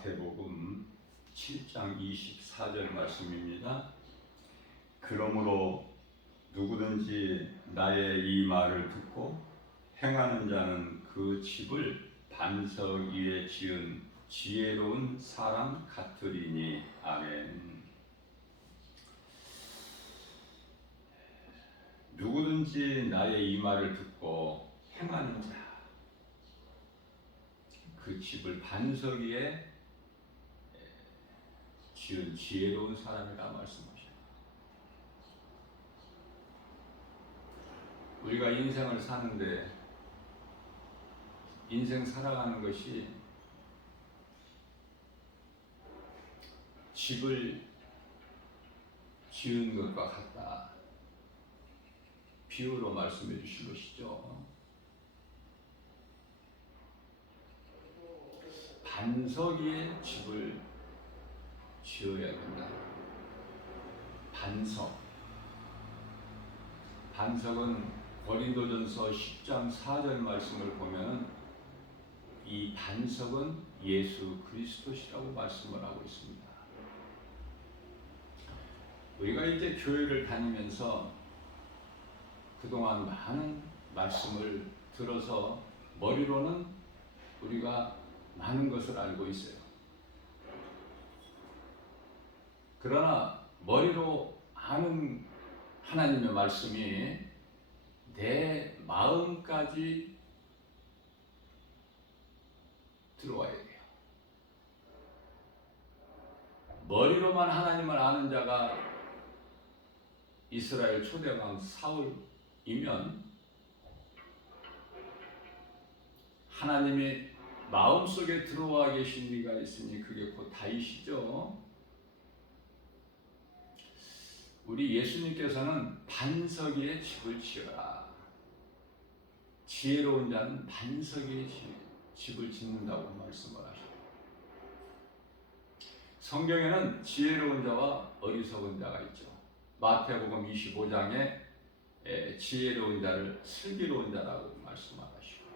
마태복음 7장 24절 말씀입니다. 그러므로 누구든지 나의 이 말을 듣고 행하는 자는 그 집을 반석 위에 지은 지혜로운 사람 같으리니. 아멘. 누구든지 나의 이 말을 듣고 행하는 자, 그 집을 반석 위에 지은 지혜로운 사람이라 말씀하십니다. 우리가 인생을 사는데 인생 살아가는 것이 집을 지은 것과 같다. 비유로 말씀해 주신 것이죠. 반석 위에 집을 지어야 된다. 반석은 고린도전서 10장 4절 말씀을 보면 이 반석은 예수 그리스도시라고 말씀을 하고 있습니다. 우리가 이제 교회를 다니면서 그동안 많은 말씀을 들어서 머리로는 우리가 많은 것을 알고 있어요. 그러나 머리로 아는 하나님의 말씀이 내 마음까지 들어와야 돼요. 머리로만 하나님을 아는 자가 이스라엘 초대왕 사울이면 하나님이 마음속에 들어와 계신 이가 있으니 그게 곧 다윗이죠. 우리 예수님께서는 반석 위에 집을 지어라. 지혜로운 자는 반석 위에 집을 짓는다고 말씀을 하십니다. 성경에는 지혜로운 자와 어리석은 자가 있죠. 마태복음 25장에 지혜로운 자를 슬기로운 자라고 말씀하시고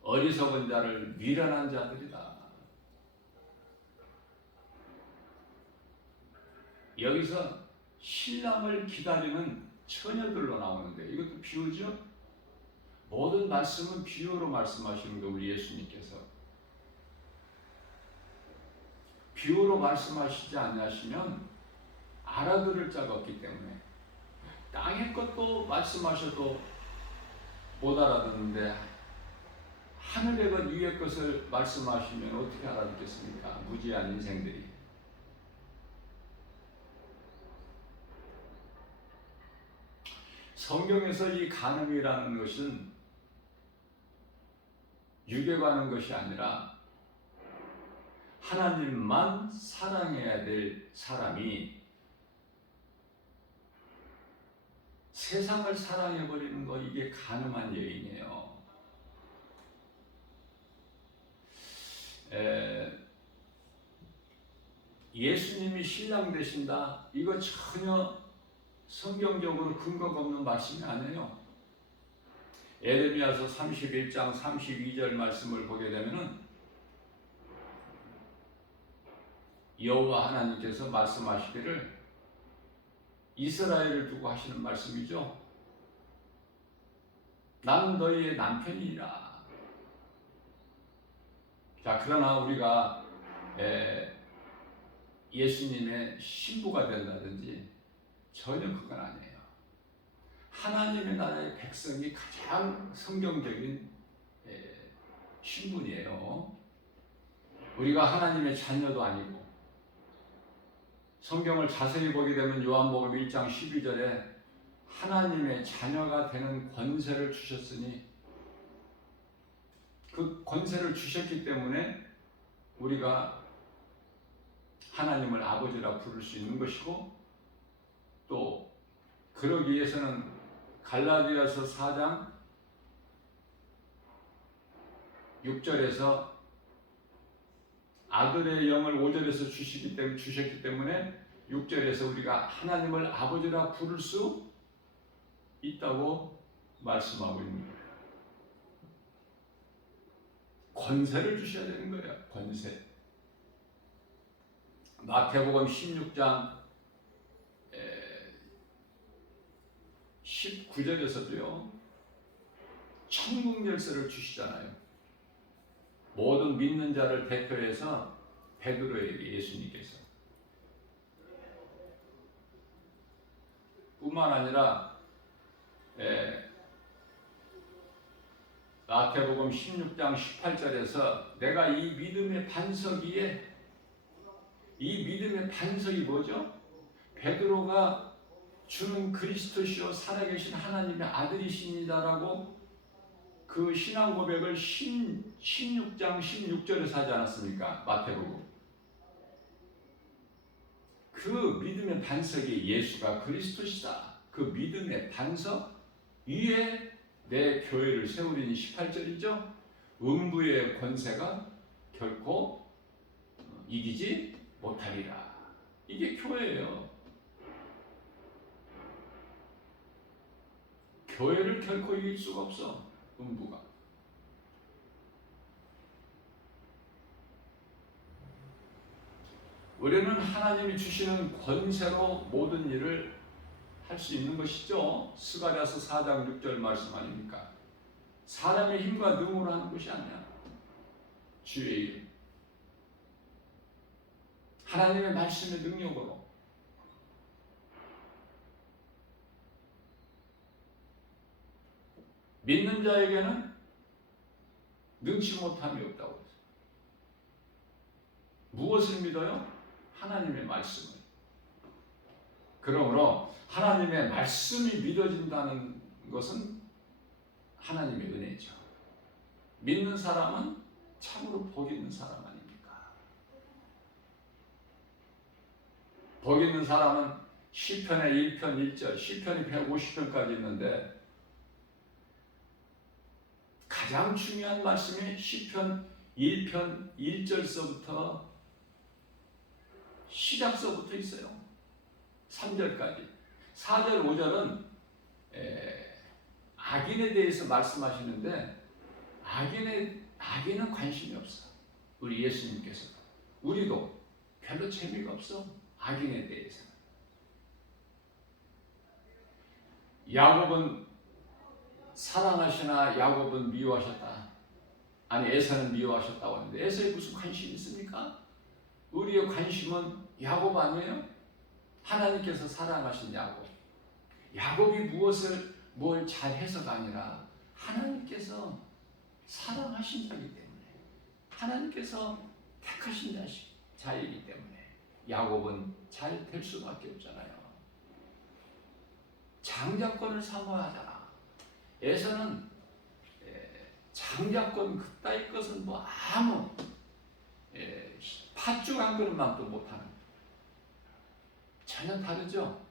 어리석은 자를 미련한 자들이다. 여기서 신랑을 기다리는 처녀들로 나오는데 이것도 비유죠. 모든 말씀은 비유로 말씀하시는 거 우리 예수님께서 비유로 말씀하시지 않으시면 알아들을 자가 없기 때문에 땅의 것도 말씀하셔도 못 알아듣는데 하늘의 것 위의 것을 말씀하시면 어떻게 알아듣겠습니까? 무지한 인생들이. 성경에서 이 간음이라는 것은 육에 관한 것이 아니라 하나님만 사랑해야 될 사람이 세상을 사랑해버리는 거, 이게 간음한 여인이에요. 예수님이 신랑 되신다, 이거 전혀 성경적으로 근거가 없는 말씀이 아니에요. 에레미야서 31장 32절 말씀을 보게 되면은 여호와 하나님께서 말씀하시기를 이스라엘을 두고 하시는 말씀이죠. 나는 너희의 남편이라. 자, 그러나 우리가 예수님의 신부가 된다든지 전혀 그건 아니에요. 하나님의 나라의 백성이 가장 성경적인 신분이에요. 우리가 하나님의 자녀도 아니고, 성경을 자세히 보게 되면 요한복음 1장 12절에 하나님의 자녀가 되는 권세를 주셨으니, 그 권세를 주셨기 때문에 우리가 하나님을 아버지라 부를 수 있는 것이고, 또 그러기 위해서는 갈라디아서 4장 6절에서 아들의 영을 5절에서 주셨기 때문에 6절에서 우리가 하나님을 아버지라 부를 수 있다고 말씀하고 있는 거예요. 권세를 주셔야 되는 거예요. 권세. 마태복음 16장 19절에서도요. 천국 열쇠를 주시잖아요. 모든 믿는 자를 대표해서 베드로에게 예수님께서 뿐만 아니라 마태복음 16장 18절에서 내가 이 믿음의 반석 위에 이 믿음의 반석이 뭐죠? 베드로가 주는 그리스도시요 살아계신 하나님의 아들이십니다라고 그 신앙 고백을 16장 16절에서 하지 않았습니까? 마태복음. 그 믿음의 반석이 예수가 그리스도시다. 그 믿음의 반석 위에 내 교회를 세우리니 18절이죠. 음부의 권세가 결코 이기지 못하리라. 이게 교회예요. 교회를 결코 이길 수가 없어. 음부가. 우리는 하나님이 주시는 권세로 모든 일을 할 수 있는 것이죠. 스가랴서 4장 6절 말씀 아닙니까? 사람의 힘과 능으로 하는 것이 아니야. 주의 일. 하나님의 말씀의 능력으로. 믿는 자에게는 능치 못함이 없다고 했어요. 무엇을 믿어요? 하나님의 말씀을. 그러므로 하나님의 말씀이 믿어진다는 것은 하나님의 은혜죠. 믿는 사람은 참으로 복 있는 사람 아닙니까? 복 있는 사람은 시편의 1편 1절, 시편이 150편까지 있는데 가장 중요한 말씀이 시편 1편 1절서부터 시작서부터 있어요. 3절까지. 4절, 5절은 악인에 대해서 말씀하시는데 악인은 관심이 없어. 우리 예수님께서. 우리도 별로 재미가 없어. 악인에 대해서는. 야곱은 사랑하시나 야곱은 미워하셨다. 아니 에사는 미워하셨다고 하는데 에사에 무슨 관심이 있습니까? 우리의 관심은 야곱 아니에요? 하나님께서 사랑하신 야곱. 야곱이 뭘 잘해서가 아니라 하나님께서 사랑하신 자이기 때문에, 하나님께서 택하신 자이기 때문에 야곱은 잘 될 수밖에 없잖아요. 장자권을 사모하잖아. 에서는 장자권 그따위 것은 뭐 아무 팥죽 한 그릇만도 못하는, 전혀 다르죠.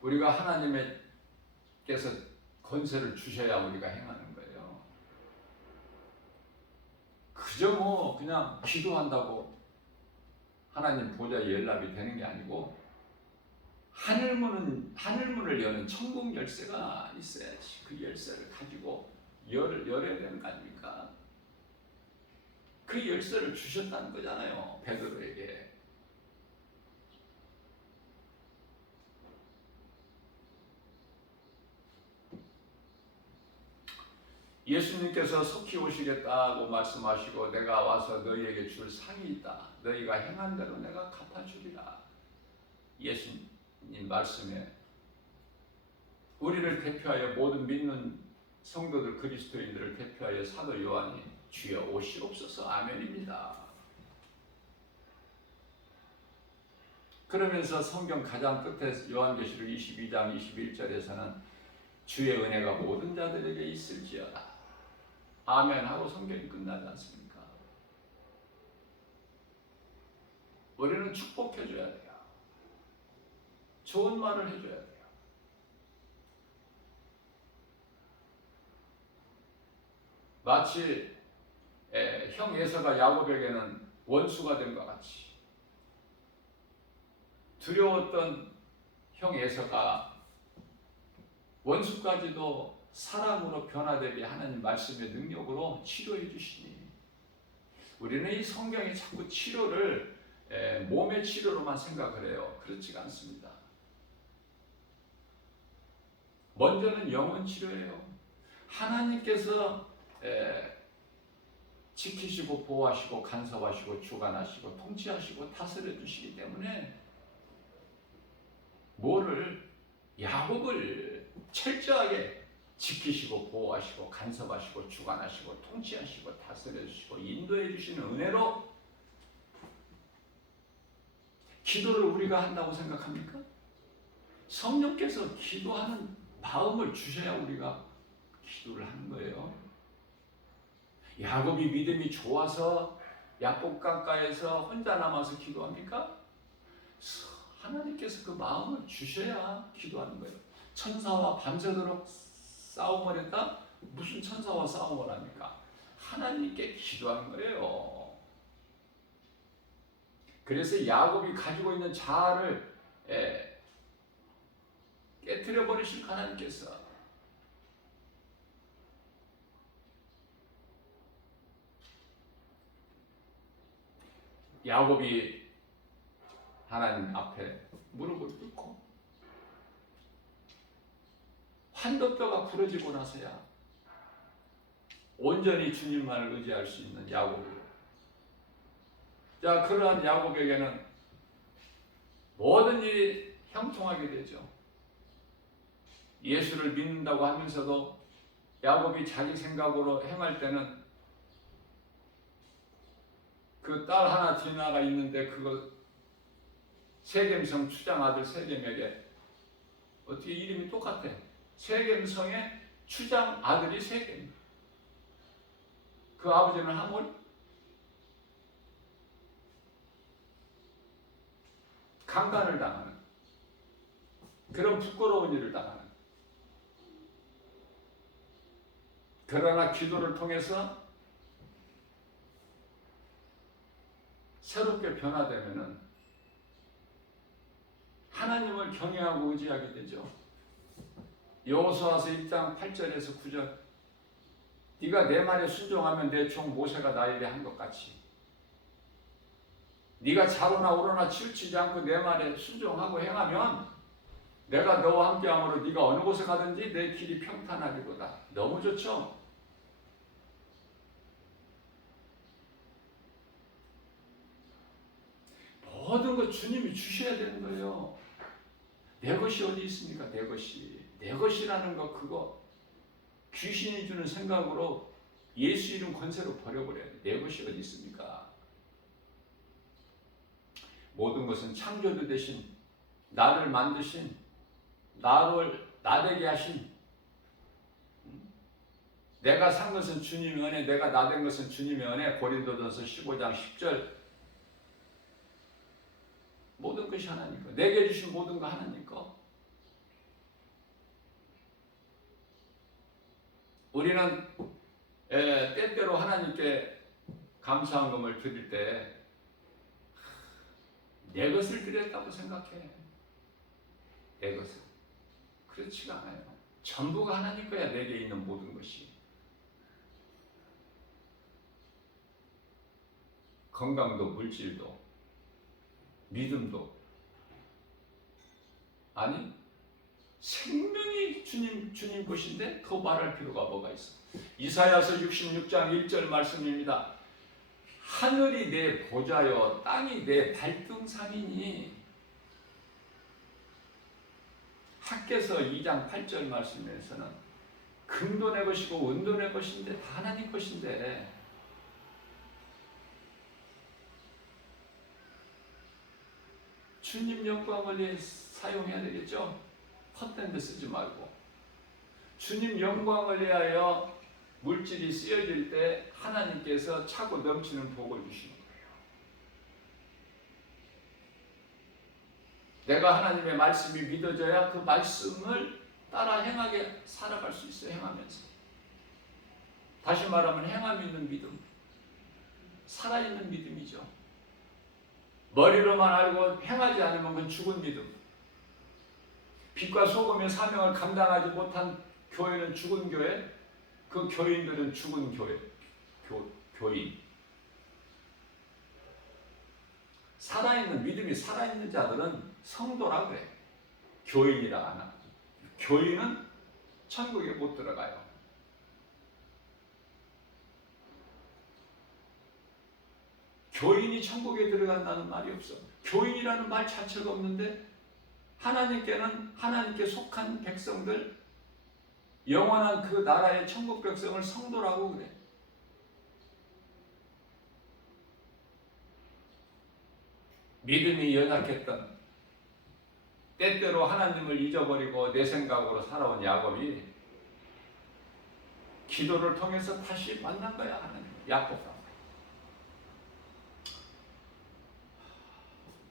우리가 하나님께서 권세를 주셔야 우리가 행하는 거예요. 그저 뭐 그냥 기도한다고 하나님 보좌에 연락이 되는 게 아니고 하늘문을 여는 천국 열쇠가 있어야지. 그 열쇠를 가지고 열어야 되는 거 아닙니까? 그 열쇠를 주셨다는 거잖아요. 베드로에게. 예수님께서 속히 오시겠다고 말씀하시고 내가 와서 너희에게 줄 상이 있다. 너희가 행한 대로 내가 갚아주리라. 예수님 말씀에 우리를 대표하여 모든 믿는 성도들 그리스도인들을 대표하여 사도 요한이 주여 오시옵소서 아멘입니다. 그러면서 성경 가장 끝에 요한계시록 22장 21절에서는 주의 은혜가 모든 자들에게 있을지어다. 아멘하고 성경이 끝나지 않습니까? 우리는 축복해줘야 돼요. 좋은 말을 해줘야 돼요. 마치 형 에서가 야곱에게는 원수가 된 것 같이 두려웠던 형 에서가 원수까지도 사람으로 변화되게 하나님 말씀의 능력으로 치료해 주시니 우리는 이 성경이 자꾸 치료를 몸의 치료로만 생각을 해요. 그렇지가 않습니다. 먼저는 영혼 치료예요. 하나님께서 지키시고 보호하시고 간섭하시고 주관하시고 통치하시고 다스려 주시기 때문에 야곱을 철저하게 지키시고 보호하시고 간섭하시고 주관하시고 통치하시고 다스려 주시고 인도해 주시는 은혜로 기도를 우리가 한다고 생각합니까? 성령께서 기도하는 마음을 주셔야 우리가 기도를 하는 거예요. 야곱이 믿음이 좋아서 야복강가에서 혼자 남아서 기도합니까? 하나님께서 그 마음을 주셔야 기도하는 거예요. 천사와 밤새도록 싸움을 했다? 무슨 천사와 싸움을 합니까? 하나님께 기도하는 거예요. 그래서 야곱이 가지고 있는 자아를 깨트려 버리실 하나님께서 야곱이 하나님 앞에 무릎을 꿇고 환도뼈가 부러지고 나서야 온전히 주님만을 의지할 수 있는 야곱이에요. 자, 그러한 야곱에게는 모든 일이 형통하게 되죠. 예수를 믿는다고 하면서도 야곱이 자기 생각으로 행할 때는 그 딸 하나 디나가 있는데 그거 세겜성 추장 아들 세겜에게 어떻게 이름이 똑같아? 세겜성의 추장 아들이 세겜. 그 아버지는 하몰. 강간을 당하는 그런 부끄러운 일을 당하는. 그러나 기도를 통해서 새롭게 변화되면은 하나님을 경외하고 의지하게 되죠. 여호수아서 1장 8절에서 9절 네가 내 말에 순종하면 내 종 모세가 나에게 한 것 같이 네가 좌로나 우로나 치우치지 않고 내 말에 순종하고 행하면 내가 너와 함께함으로 네가 어느 곳에 가든지 내 길이 평탄하리로다. 너무 좋죠? 모든 것 주님이 주셔야 되는 거예요. 내 것이 어디 있습니까? 내 것이. 내 것이라는 거 그거 귀신이 주는 생각으로 예수 이름 권세로 버려버려야 돼. 내 것이 어디 있습니까? 모든 것은 창조주 되신 나를 만드신 나를 나되게 하신 내가 산 것은 주님의 은혜 내가 나된 것은 주님의 은혜 고린도전서 15장 10절 모든 것이 하나님 거 내게 주신 모든 거 하나님 거 우리는 때때로 하나님께 감사한금을 드릴 때 내 것을 드렸다고 생각해. 내 것을. 그렇지가 않아요. 전부가 하나님 거야. 내게 있는 모든 것이. 건강도 물질도 믿음도 아니 생명이 주님 것인데 더 말할 필요가 뭐가 있어. 이사야서 66장 1절 말씀입니다. 하늘이 내 보좌여 땅이 내 발등상이니 학개서 2장 8절 말씀에서는 금도 내 것이고 은도 내 것인데 다 하나님 것인데 주님 영광을 위해 사용해야 되겠죠. 헛된 데 쓰지 말고 주님 영광을 위하여 물질이 쓰여질 때 하나님께서 차고 넘치는 복을 주시는 거예요. 내가 하나님의 말씀이 믿어져야 그 말씀을 따라 행하게 살아갈 수 있어요. 행하면서. 다시 말하면 행함 있는 믿음, 살아있는 믿음이죠. 머리로만 알고 행하지 않으면 그건 죽은 믿음. 빛과 소금의 사명을 감당하지 못한 교회는 죽은 교회, 그 교인들은 죽은 교회, 교인. 살아있는 믿음이 살아있는 자들은 성도라 그래. 교인이라 안 하고. 교인은 천국에 못 들어가요. 교인이 천국에 들어간다는 말이 없어. 교인이라는 말 자체가 없는데 하나님께는 하나님께 속한 백성들, 영원한 그 나라의 천국 백성을 성도라고 그래. 믿음이 연약했던, 때때로 하나님을 잊어버리고 내 생각으로 살아온 야곱이 기도를 통해서 다시 만난 거야. 하나님, 야곱과.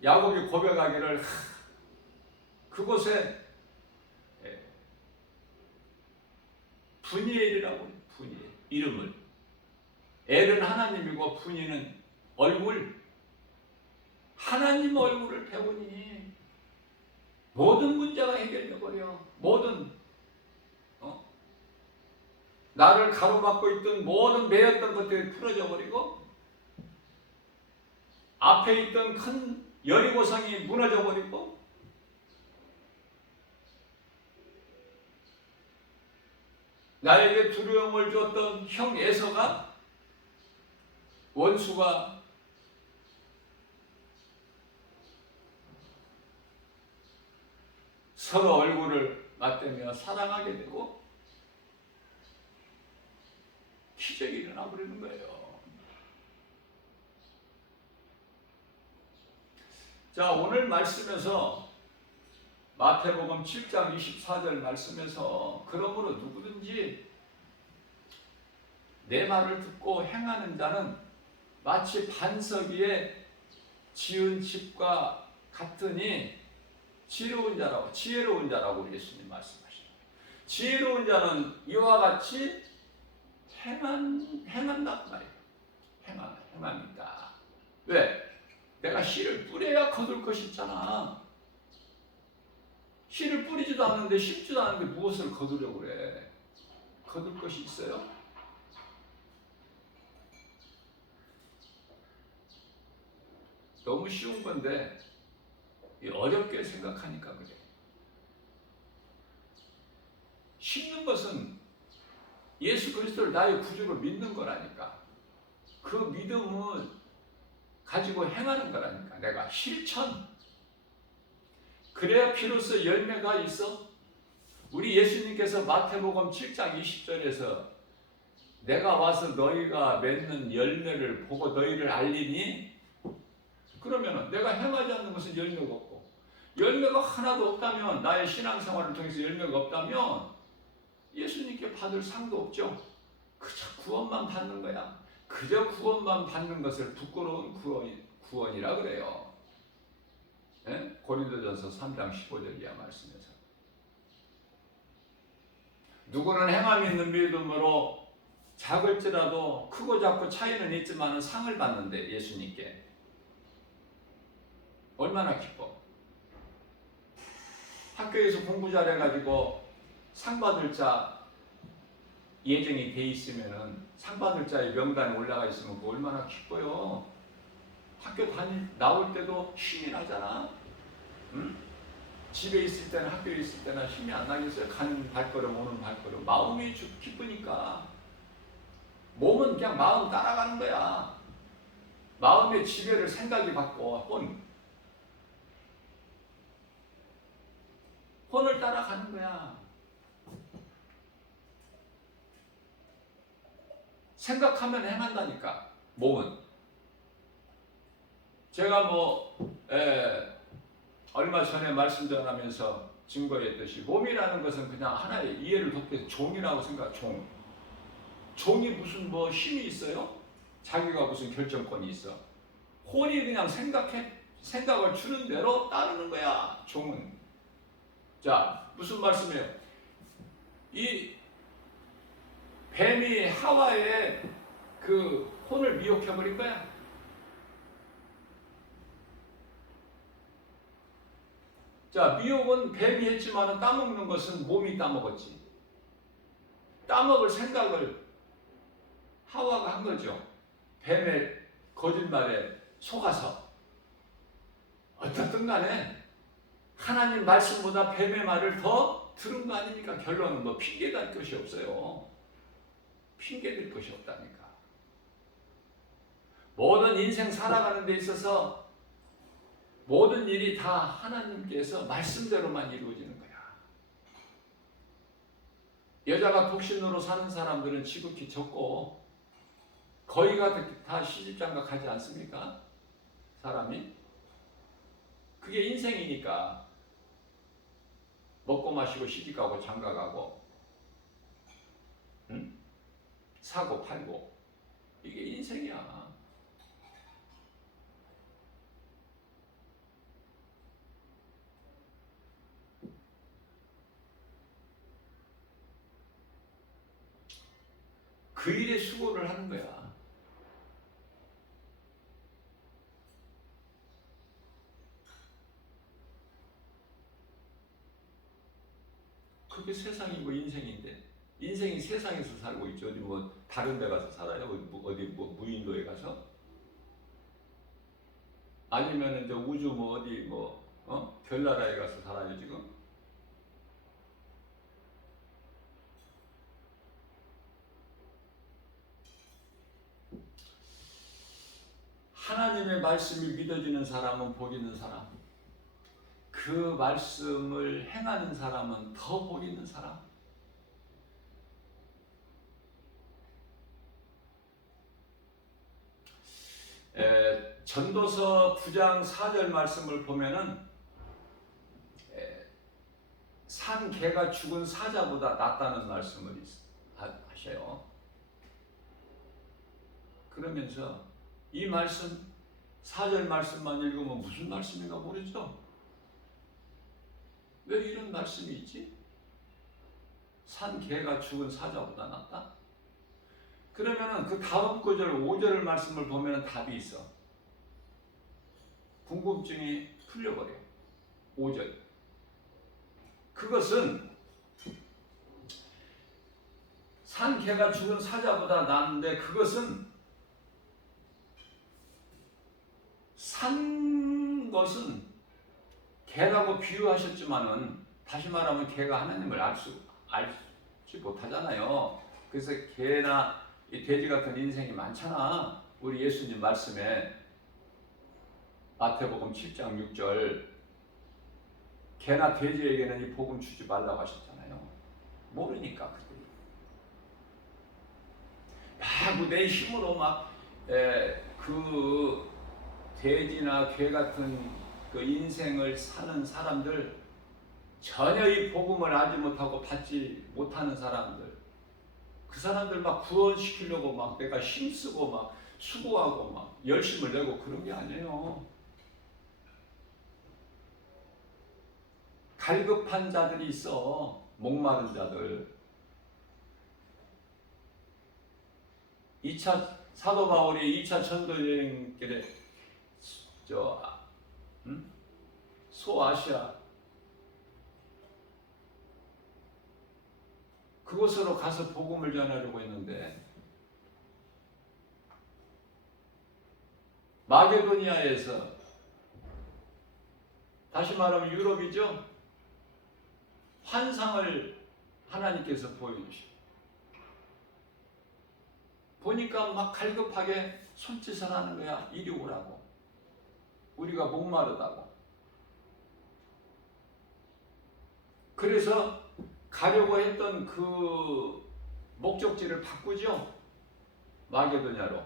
야곱이 고백하기를 그곳에 분이엘이라고, 분이엘 이름을, 엘은 하나님이고 분이는 얼굴, 하나님 얼굴을 배우니 모든 문제가 해결돼 버려. 모든 나를 가로막고 있던 모든 매였던 것들이 풀어져 버리고 앞에 있던 큰 여리고성이 무너져 버리고 나에게 두려움을 줬던 형 에서가, 원수가 서로 얼굴을 맞대며 사랑하게 되고 기적이 일어나 버리는 거예요. 자, 오늘 말씀에서 마태복음 7장 24절 말씀에서 그러므로 누구든지 내 말을 듣고 행하는 자는 마치 반석 위에 지은 집과 같으니 지혜로운 자라고 예수님 말씀하십니다. 지혜로운 자는 이와 같이 행한단 말이에요. 행합니다. 왜? 내가 씨를 뿌려야 거둘 것이 있잖아. 씨를 뿌리지도 않는데 심지도 않는데 무엇을 거두려고 그래? 거둘 것이 있어요? 너무 쉬운 건데 어렵게 생각하니까 그래. 심는 것은 예수 그리스도를 나의 구주로 믿는 거라니까. 그 믿음을 가지고 행하는 거라니까. 내가 실천. 그래야 비로소 열매가 있어. 우리 예수님께서 마태복음 7장 20절에서 내가 와서 너희가 맺는 열매를 보고 너희를 알리니, 그러면 내가 행하지 않는 것은 열매가 없고, 열매가 하나도 없다면, 나의 신앙생활을 통해서 열매가 없다면 예수님께 받을 상도 없죠. 그저 구원만 받는 거야. 그저 구원만 받는 것을 부끄러운 구원이라 그래요. 네? 고린도전서 3장 15절 이하 말씀에서 누구는 행함이 있는 믿음으로 작을지라도 크고 작고 차이는 있지만 상을 받는데 예수님께 얼마나 기뻐. 학교에서 공부 잘해가지고 상 받을 자 예정이 돼 있으면은, 상 받을 자의 명단에 올라가 있으면 그거 얼마나 기뻐요. 학교 나올 때도 힘이 나잖아. 응? 집에 있을 때나 학교에 있을 때나 힘이 안 나겠어요? 가는 발걸음 오는 발걸음. 마음이 기쁘니까. 몸은 그냥 마음 따라가는 거야. 마음의 지배를 생각이 받고 혼을 따라가는 거야. 생각하면 행한다니까. 몸은. 제가 얼마 전에 말씀 전하면서 증거했듯이 몸이라는 것은 그냥 하나의 이해를 돕기 종이라고 생각. 종이 무슨 힘이 있어요? 자기가 무슨 결정권이 있어? 혼이 그냥 생각을 주는 대로 따르는 거야. 종은. 자, 무슨 말씀이에요? 이 뱀이 하와의 그 혼을 미혹해버린 거야. 자, 미혹은 뱀이 했지만 따먹는 것은 몸이 따먹었지. 따먹을 생각을 하와가 한 거죠. 뱀의 거짓말에 속아서. 어떻든 간에 하나님 말씀보다 뱀의 말을 더 들은 거 아닙니까? 결론은 뭐 핑계갈 것이 없어요. 핑계될 것이 없다니까. 모든 인생 살아가는 데 있어서 모든 일이 다 하나님께서 말씀대로만 이루어지는 거야. 여자가 독신으로 사는 사람들은 지극히 적고 거의가 다 시집장가 가지 않습니까? 사람이. 그게 인생이니까. 먹고 마시고 시집가고 장가가고 응? 사고 팔고 이게 인생이야. 그 일에 수고를 하는 거야. 그게 세상이고 인생인데, 인생이 세상에서 살고 있죠. 어디 뭐 다른 데 가서 살아요? 어디 뭐 무인도에 가서? 아니면 이제 우주 뭐 어디 뭐 별나라에 가서 살아요 지금? 하나님의 말씀이 믿어지는 사람은 복 있는 사람, 그 말씀을 행하는 사람은 더 복 있는 사람. 전도서 9장 4절 말씀을 보면은 산 개가 죽은 사자보다 낫다는 말씀을 하셔요. 그러면서 이 말씀 4절 말씀만 읽으면 무슨 말씀인가 모르죠? 왜 이런 말씀이 있지? 산 개가 죽은 사자보다 낫다? 그러면은 그 다음 구절 5절 말씀을 보면은 답이 있어. 궁금증이 풀려버려. 5절. 그것은 산 개가 죽은 사자보다 낫는데, 그것은 산 것은 개라고 비유하셨지만은 다시 말하면 개가 하나님을 알지 못하잖아요. 그래서 개나 이 돼지 같은 인생이 많잖아. 우리 예수님 말씀에 마태복음 7장 6절 개나 돼지에게는 이 복음 주지 말라고 하셨잖아요. 모르니까 그들이 막 내 힘으로 막 그 돼지나 개 같은 그 인생을 사는 사람들, 전혀 이 복음을 알지 못하고 받지 못하는 사람들, 그 사람들 막 구원시키려고 막 내가 힘쓰고 막 수고하고 막 열심을 내고 그런 게 아니에요. 갈급한 자들이 있어. 목마른 자들. 2차 사도 바울이 2차 전도 여행길에 소아시아 그곳으로 가서 복음을 전하려고 했는데, 마게도니아에서, 다시 말하면 유럽이죠, 환상을 하나님께서 보여주시고 보니까 막 갈급하게 손짓을 하는 거야. 이리 오라고. 우리가 목마르다고. 그래서 가려고 했던 그 목적지를 바꾸죠. 마게도냐로.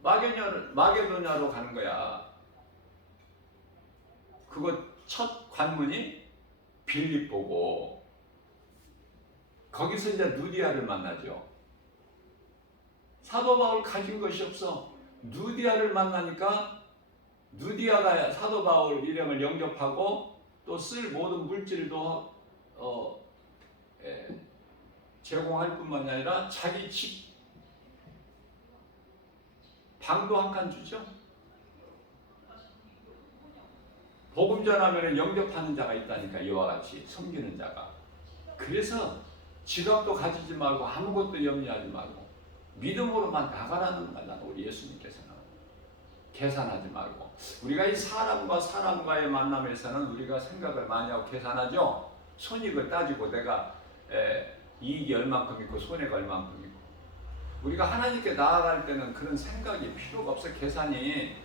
마게도냐로 가는 거야. 그거 첫 관문이 빌립보고, 거기서 이제 누디아를 만나죠. 사도 바울 가진 것이 없어. 누디아를 만나니까 누디아가 사도 바울 일행을 영접하고 또 쓸 모든 물질도 제공할 뿐만이 아니라 자기 집 방도 한 칸 주죠. 복음 전하면 영접하는 자가 있다니까, 이와 같이 섬기는 자가. 그래서 지갑도 가지지 말고 아무것도 염려하지 말고 믿음으로만 나가라는 거잖아, 우리 예수님께서는. 계산하지 말고. 우리가 이 사람과 사람과의 만남에서는 우리가 생각을 많이 하고 계산하죠. 손익을 따지고 내가 이익이 얼만큼 있고 손해가 얼만큼 있고. 우리가 하나님께 나아갈 때는 그런 생각이 필요가 없어. 계산이.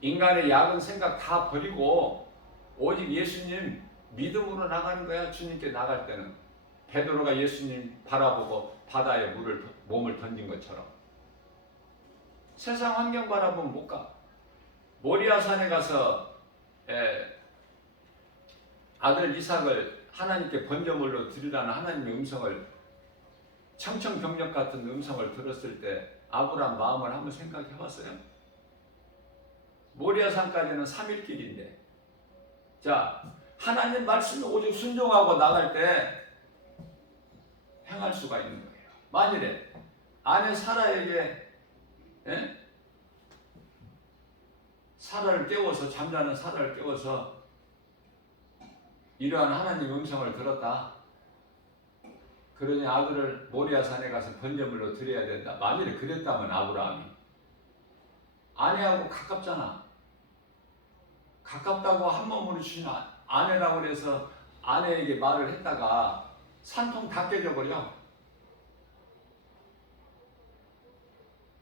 인간의 야근 생각 다 버리고 오직 예수님 믿음으로 나가는 거야. 주님께 나갈 때는. 베드로가 예수님 바라보고 바다에 몸을 던진 것처럼. 세상 환경 바라보면 못 가. 모리아산에 가서 아들 이삭을 하나님께 번제물로 드리라는 하나님의 음성을, 청천벽력 같은 음성을 들었을 때 아브라함 마음을 한번 생각해 봤어요? 모리아산까지는 3일 길인데, 자, 하나님 말씀에 오직 순종하고 나갈 때 행할 수가 있는 거예요. 만일에 아내 사라에게 사라를 깨워서, 잠자는 사라를 깨워서 이러한 하나님의 음성을 들었다. 그러니 아들을 모리아산에 가서 번제물로 드려야 된다. 만일에 그랬다면 아브라함이, 아내하고 가깝잖아. 가깝다고 한 몸으로 주신 아내라고 그래서 아내에게 말을 했다가 산통 다 깨져버려.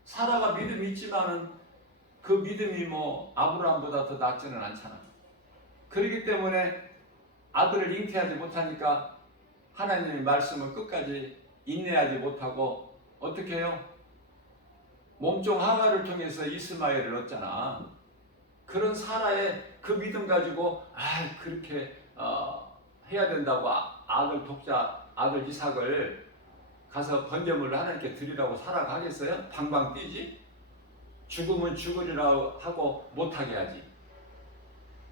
사라가 믿음이 있지만은 그 믿음이 뭐 아브라함보다 더 낫지는 않잖아. 그렇기 때문에 아들을 잉태하지 못하니까 하나님의 말씀을 끝까지 인내하지 못하고 어떻게 해요? 몸종 하가를 통해서 이스마엘을 얻잖아. 그런 사라의 그 믿음 가지고 그렇게 해야 된다고 아들 독자 아들 이삭을 가서 번제물을 하나님께 드리라고 사라가 하겠어요? 방방 뛰지? 죽으면 죽으리라고 하고 못하게 하지.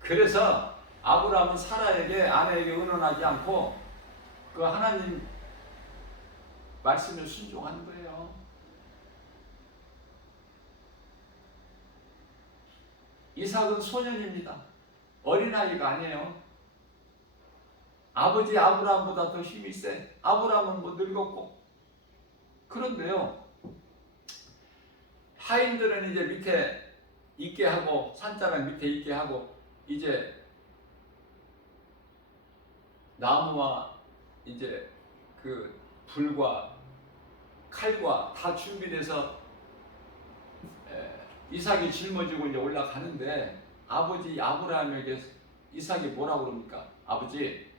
그래서 아브라함은 사라에게, 아내에게 의논하지 않고 그 하나님 말씀에 순종하는 거예요. 이삭은 소년입니다. 어린아이가 아니에요. 아버지 아브라함보다 더 힘이 세. 아브라함은 뭐 늙었고. 그런데요, 하인들은 이제 밑에 있게 하고, 산자락 밑에 있게 하고, 이제 나무와 이제 그 불과 칼과 다 준비돼서 이삭이 짊어지고 이제 올라가는데, 아버지 아브라함에게 이삭이 뭐라고 그럽니까? 아버지,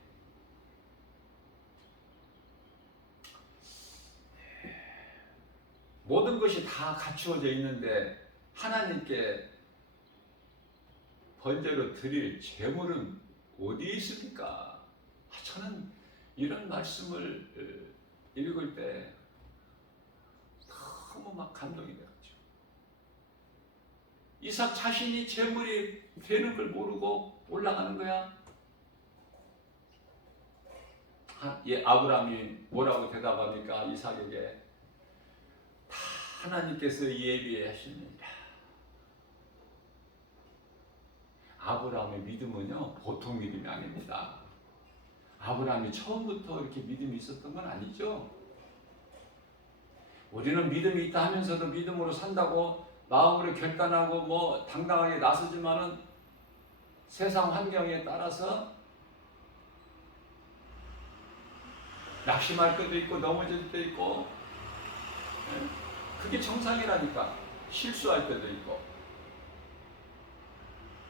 모든 것이 다 갖추어져 있는데 하나님께 번제로 드릴 재물은 어디 있습니까? 저는 이런 말씀을 읽을 때 너무 막 감동이 돼가지고, 이삭 자신이 재물이 되는 걸 모르고 올라가는 거야. 아브라함이 뭐라고 대답합니까? 이삭에게 다 하나님께서 예비하시느니라. 아브라함의 믿음은요, 보통 믿음이 아닙니다. 아브라함이 처음부터 이렇게 믿음이 있었던 건 아니죠. 우리는 믿음이 있다 하면서도 믿음으로 산다고 마음으로 결단하고 뭐 당당하게 나서지만은 세상 환경에 따라서 낙심할 때도 있고 넘어질 때도 있고, 그게 정상이라니까. 실수할 때도 있고.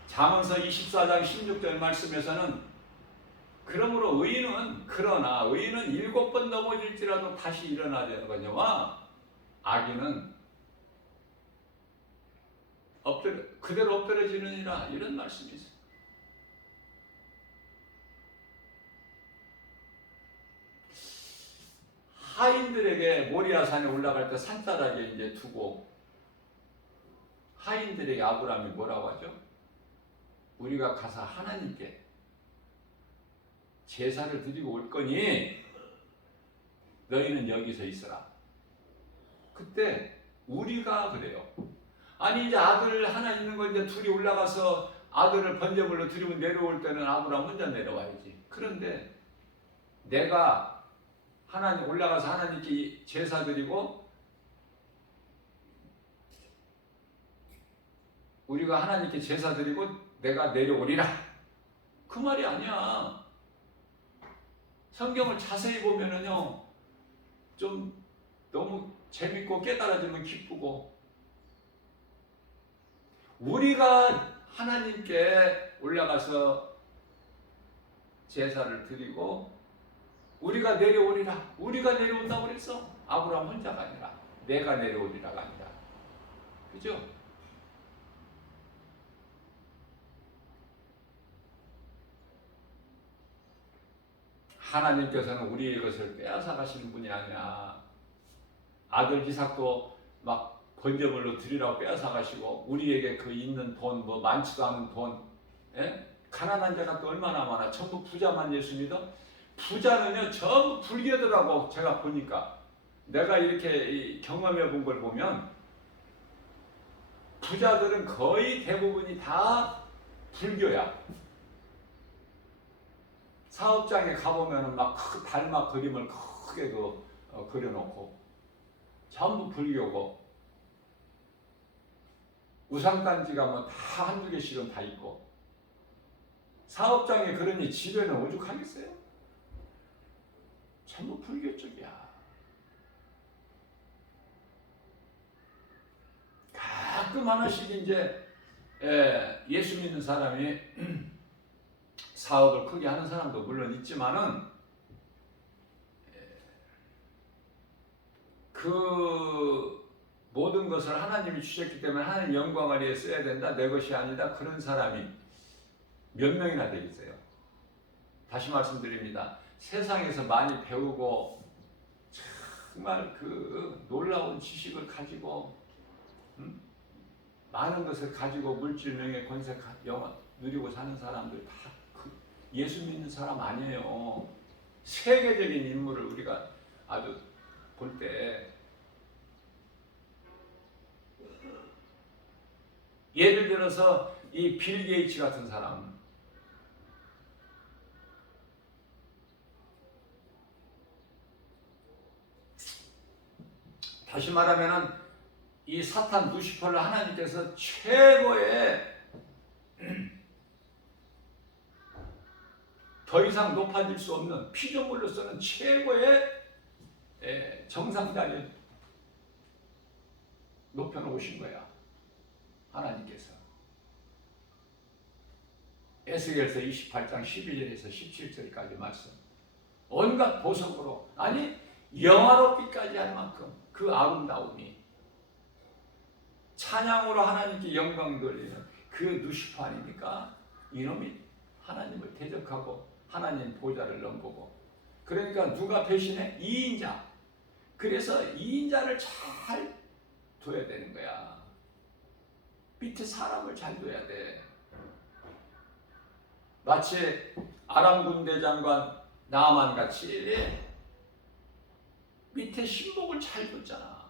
잠언서 24장 16절 말씀에서는 그러므로 그러나 의인은 7번 넘어질지라도 다시 일어나려거니와 악인은 그대로 엎드러지느니라, 이런 말씀이 있어요. 하인들에게 모리아산에 올라갈 때 산자락에 이제 두고, 하인들에게 아브라함이 뭐라고 하죠? 우리가 가서 하나님께 제사를 드리고 올 거니 너희는 여기서 있어라. 그때 우리가 그래요. 아니, 이제 아들 하나 있는 거 이제 둘이 올라가서 아들을 번제물로 드리면 내려올 때는 아브라함 혼자 내려와야지. 그런데 내가 하나님 올라가서 하나님께 제사 드리고 우리가 하나님께 제사 드리고 내가 내려오리라. 그 말이 아니야. 성경을 자세히 보면은요, 좀 너무 재밌고 깨달아지면 기쁘고, 우리가 하나님께 올라가서 제사를 드리고 우리가 내려오리라. 우리가 내려온다고 그랬어. 아브라함 혼자가 아니라 내가 내려오리라가 아니라. 그죠? 하나님께서는 우리의 것을 빼앗아 가시는 분이 아니야. 아들 이삭도 막 번제물로 드리라고 빼앗아 가시고, 우리에게 그 있는 돈, 뭐 많지도 않은 돈, 예? 가난한 자가 또 얼마나 많아. 전부 부자만 예수 믿어? 부자는요 전부 불교더라고. 제가 보니까, 내가 이렇게 경험해 본 걸 보면 부자들은 거의 대부분이 다 불교야. 사업장에 가보면 막 달막 그림을 크게 그려놓고 전부 불교고, 우상단지가 뭐 다 한두 개씩은 다 있고, 사업장에 그러니 집에는 오죽하겠어요? 전부 불교 쪽이야. 가끔 하나씩 이제 예수 믿는 사람이 사업을 크게 하는 사람도 물론 있지만은, 그 모든 것을 하나님이 주셨기 때문에 하나님 영광을 위해 써야 된다, 내 것이 아니다, 그런 사람이 몇 명이나 되겠어요? 다시 말씀드립니다. 세상에서 많이 배우고 정말 그 놀라운 지식을 가지고 많은 것을 가지고 물질, 명예, 권세, 영화 누리고 사는 사람들 다 예수 믿는 사람 아니에요. 세계적인 인물을 우리가 아주 볼 때, 예를 들어서 이 빌 게이츠 같은 사람, 다시 말하면은 이 사탄 루시퍼를 하나님께서 최고의 더 이상 높아질 수 없는 피조물로서는 최고의 정상자리에 높여놓으신 거야, 하나님께서. 에스겔서 28장 12절에서 17절까지 말씀. 온갖 보석으로, 아니 영화롭기까지 할 만큼 그 아름다움이, 찬양으로 하나님께 영광 돌리는 그 루시퍼 아닙니까? 이놈이 하나님을 대적하고 하나님 보좌를 넘보고, 그러니까 누가 배신해? 이인자. 그래서 이인자를 잘 둬야 되는 거야. 밑에 사람을 잘 둬야 돼. 마치 아람 군대 장관 나아만 같이 밑에 신복을 잘 뒀잖아.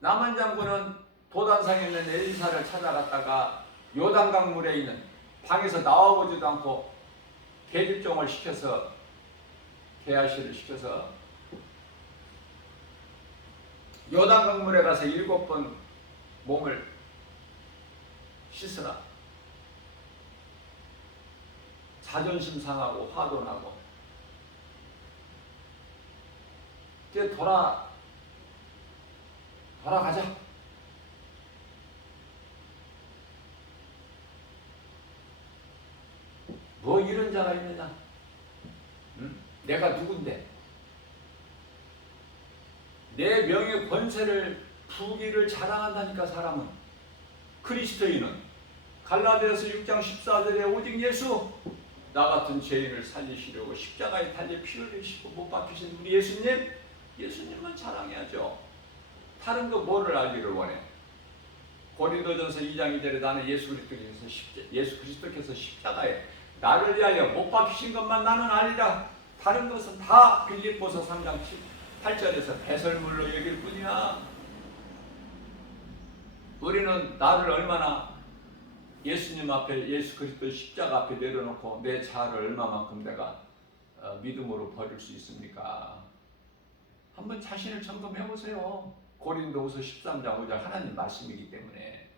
나만 장군은 도단상에 있는 엘리사를 찾아갔다가 요단강 물에 있는 방에서 나와보지도 않고 계집종을 시켜서, 게하시를 시켜서 요단강 물에 가서 7번 몸을 씻으라. 자존심 상하고 화도 나고. 이제 돌아가자. 뭐 이런 자가 있느냐? 응? 내가 누군데? 내 명예 권세를, 부귀를 자랑한다니까. 사람은, 그리스도인은 갈라디아서 6장 14절에 오직 예수, 나 같은 죄인을 살리시려고 십자가에 달려 피를 흘리시고 못 박히신 우리 예수님만 자랑해야죠. 다른 거 뭐를 알기를 원해? 고린도전서 2장 2절에 나는 예수 그리스도께서 십자가에 나를 위하여 못 박히신 것만 나는 알리라. 다른 것은 다 빌립보서 3장 8절에서 배설물로 여길 뿐이야. 우리는 나를 얼마나 예수님 앞에, 예수 그리스도 십자가 앞에 내려놓고 내 자아를 얼마만큼 내가 믿음으로 버릴 수 있습니까? 한번 자신을 점검해 보세요. 고린도후서 13장 5절 하나님 말씀이기 때문에.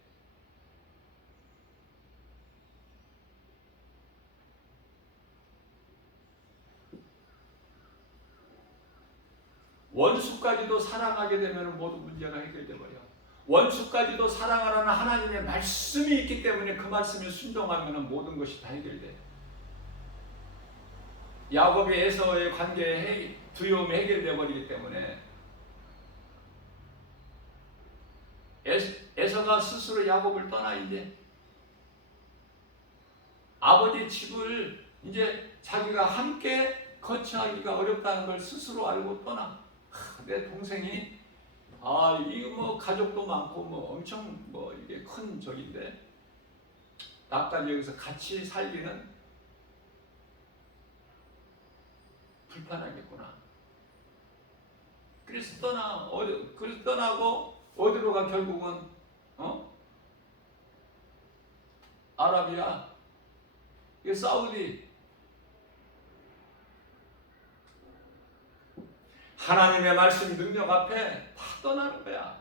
원수까지도 사랑하게 되면 모든 문제가 해결돼 버려. 원수까지도 사랑하라는 하나님의 말씀이 있기 때문에 그 말씀에 순종하면 모든 것이 다 해결돼. 야곱이 에서의 관계에 두려움이 해결돼 버리기 때문에 에서가 스스로 야곱을 떠나 이제 아버지 집을 이제 자기가 함께 거처하기가 어렵다는 걸 스스로 알고 떠나. 내 동생이 이거 뭐 가족도 많고 뭐 엄청 뭐 이게 큰 적인데 나까지 여기서 같이 살기는 불편하겠구나. 그래서 떠나고 어디로 가 결국은 아라비아, 이게 사우디. 하나님의 말씀 능력 앞에 다 떠나는 거야.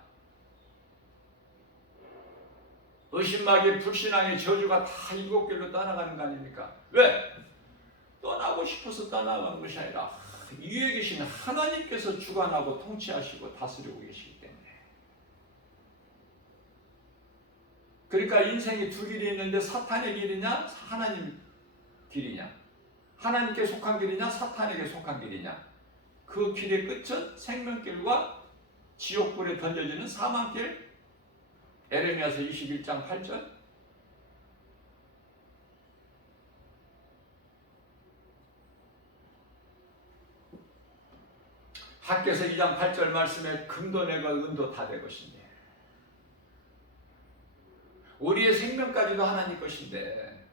의심하기 불신앙의 저주가 다 7개로 떠나가는 거 아닙니까? 왜? 떠나고 싶어서 떠나가는 것이 아니라 위에 계신 하나님께서 주관하고 통치하시고 다스리고 계시기 때문에. 그러니까 인생이 두 길이 있는데 사탄의 길이냐 하나님 길이냐, 하나님께 속한 길이냐 사탄에게 속한 길이냐. 그 길의 끝은 생명길과 지옥불에 던져지는 사망길. 에레미야서 21장 8절. 학개서 2장 8절 말씀에 금도 내가 은도 다 내 것인데, 우리의 생명까지도 하나님 것인데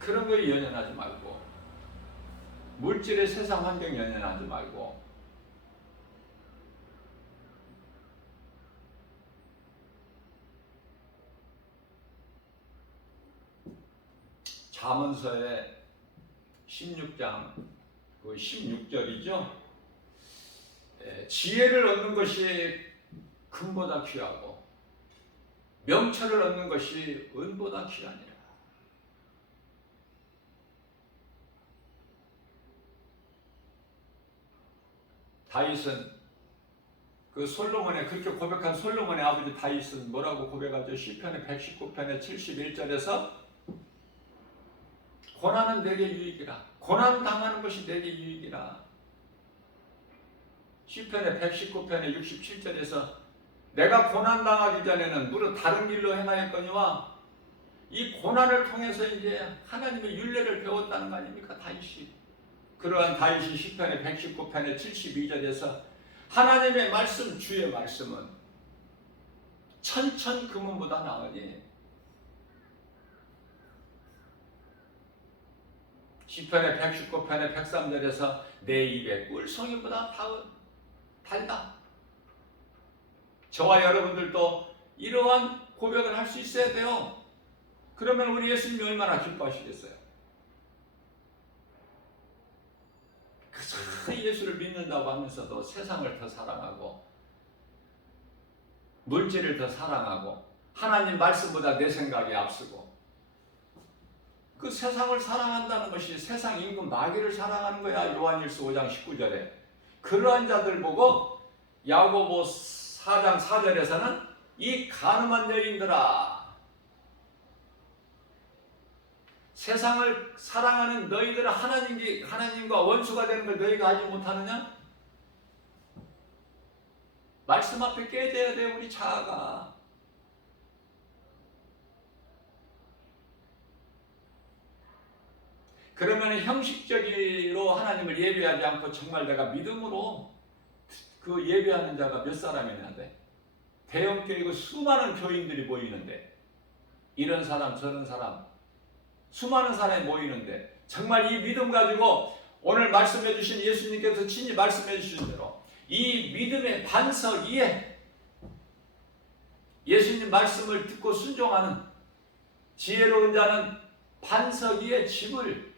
그런 거에 연연하지 말고, 물질의 세상 환경에 연연하지 말고, 잠언서의 16장 16절이죠. 지혜를 얻는 것이 금보다 귀하고 명철을 얻는 것이 은보다 귀하니라. 다윗은 그 솔로몬의, 그렇게 고백한 솔로몬의 아버지 다윗은 뭐라고 고백하죠? 시편의 119편의 71절에서 고난은 내게 유익이라. 고난 당하는 것이 내게 유익이라. 시편의 119편의 67절에서 내가 고난 당하기 전에는 무릇 다른 길로 행하였거니와, 이 고난을 통해서 이제 하나님의 율례를 배웠다는 거 아닙니까? 다윗이. 그러한 다윗이 시편의 119편의 72절에서 하나님의 말씀, 주의 말씀은 천천 금은보다 나으니, 시편의 119편의 103절에서 내 입에 꿀송이보다 달다. 저와 여러분들도 이러한 고백을 할 수 있어야 돼요. 그러면 우리 예수님이 얼마나 기뻐하시겠어요? 그 예수를 믿는다고 하면서도 세상을 더 사랑하고 물질을 더 사랑하고 하나님 말씀보다 내 생각이 앞서고, 그 세상을 사랑한다는 것이 세상 임금 마귀를 사랑하는 거야. 요한일서 5장 19절에 그러한 자들 보고 야고보 4장 4절에서는 이 간음한 여인들아, 세상을 사랑하는 너희들은 하나님과 원수가 되는 걸 너희가 알지 못하느냐? 말씀 앞에 깨져야 돼, 우리 자아가. 그러면 형식적으로 하나님을 예배하지 않고 정말 내가 믿음으로 그 예배하는 자가 몇 사람이나 돼? 대형교회고 수많은 교인들이 모이는데, 이런 사람 저런 사람 수많은 사람이 모이는데, 정말 이 믿음 가지고 오늘 말씀해 주신 예수님께서 친히 말씀해 주신 대로 이 믿음의 반석 위에 예수님 말씀을 듣고 순종하는 지혜로운 자는 반석 위에 집을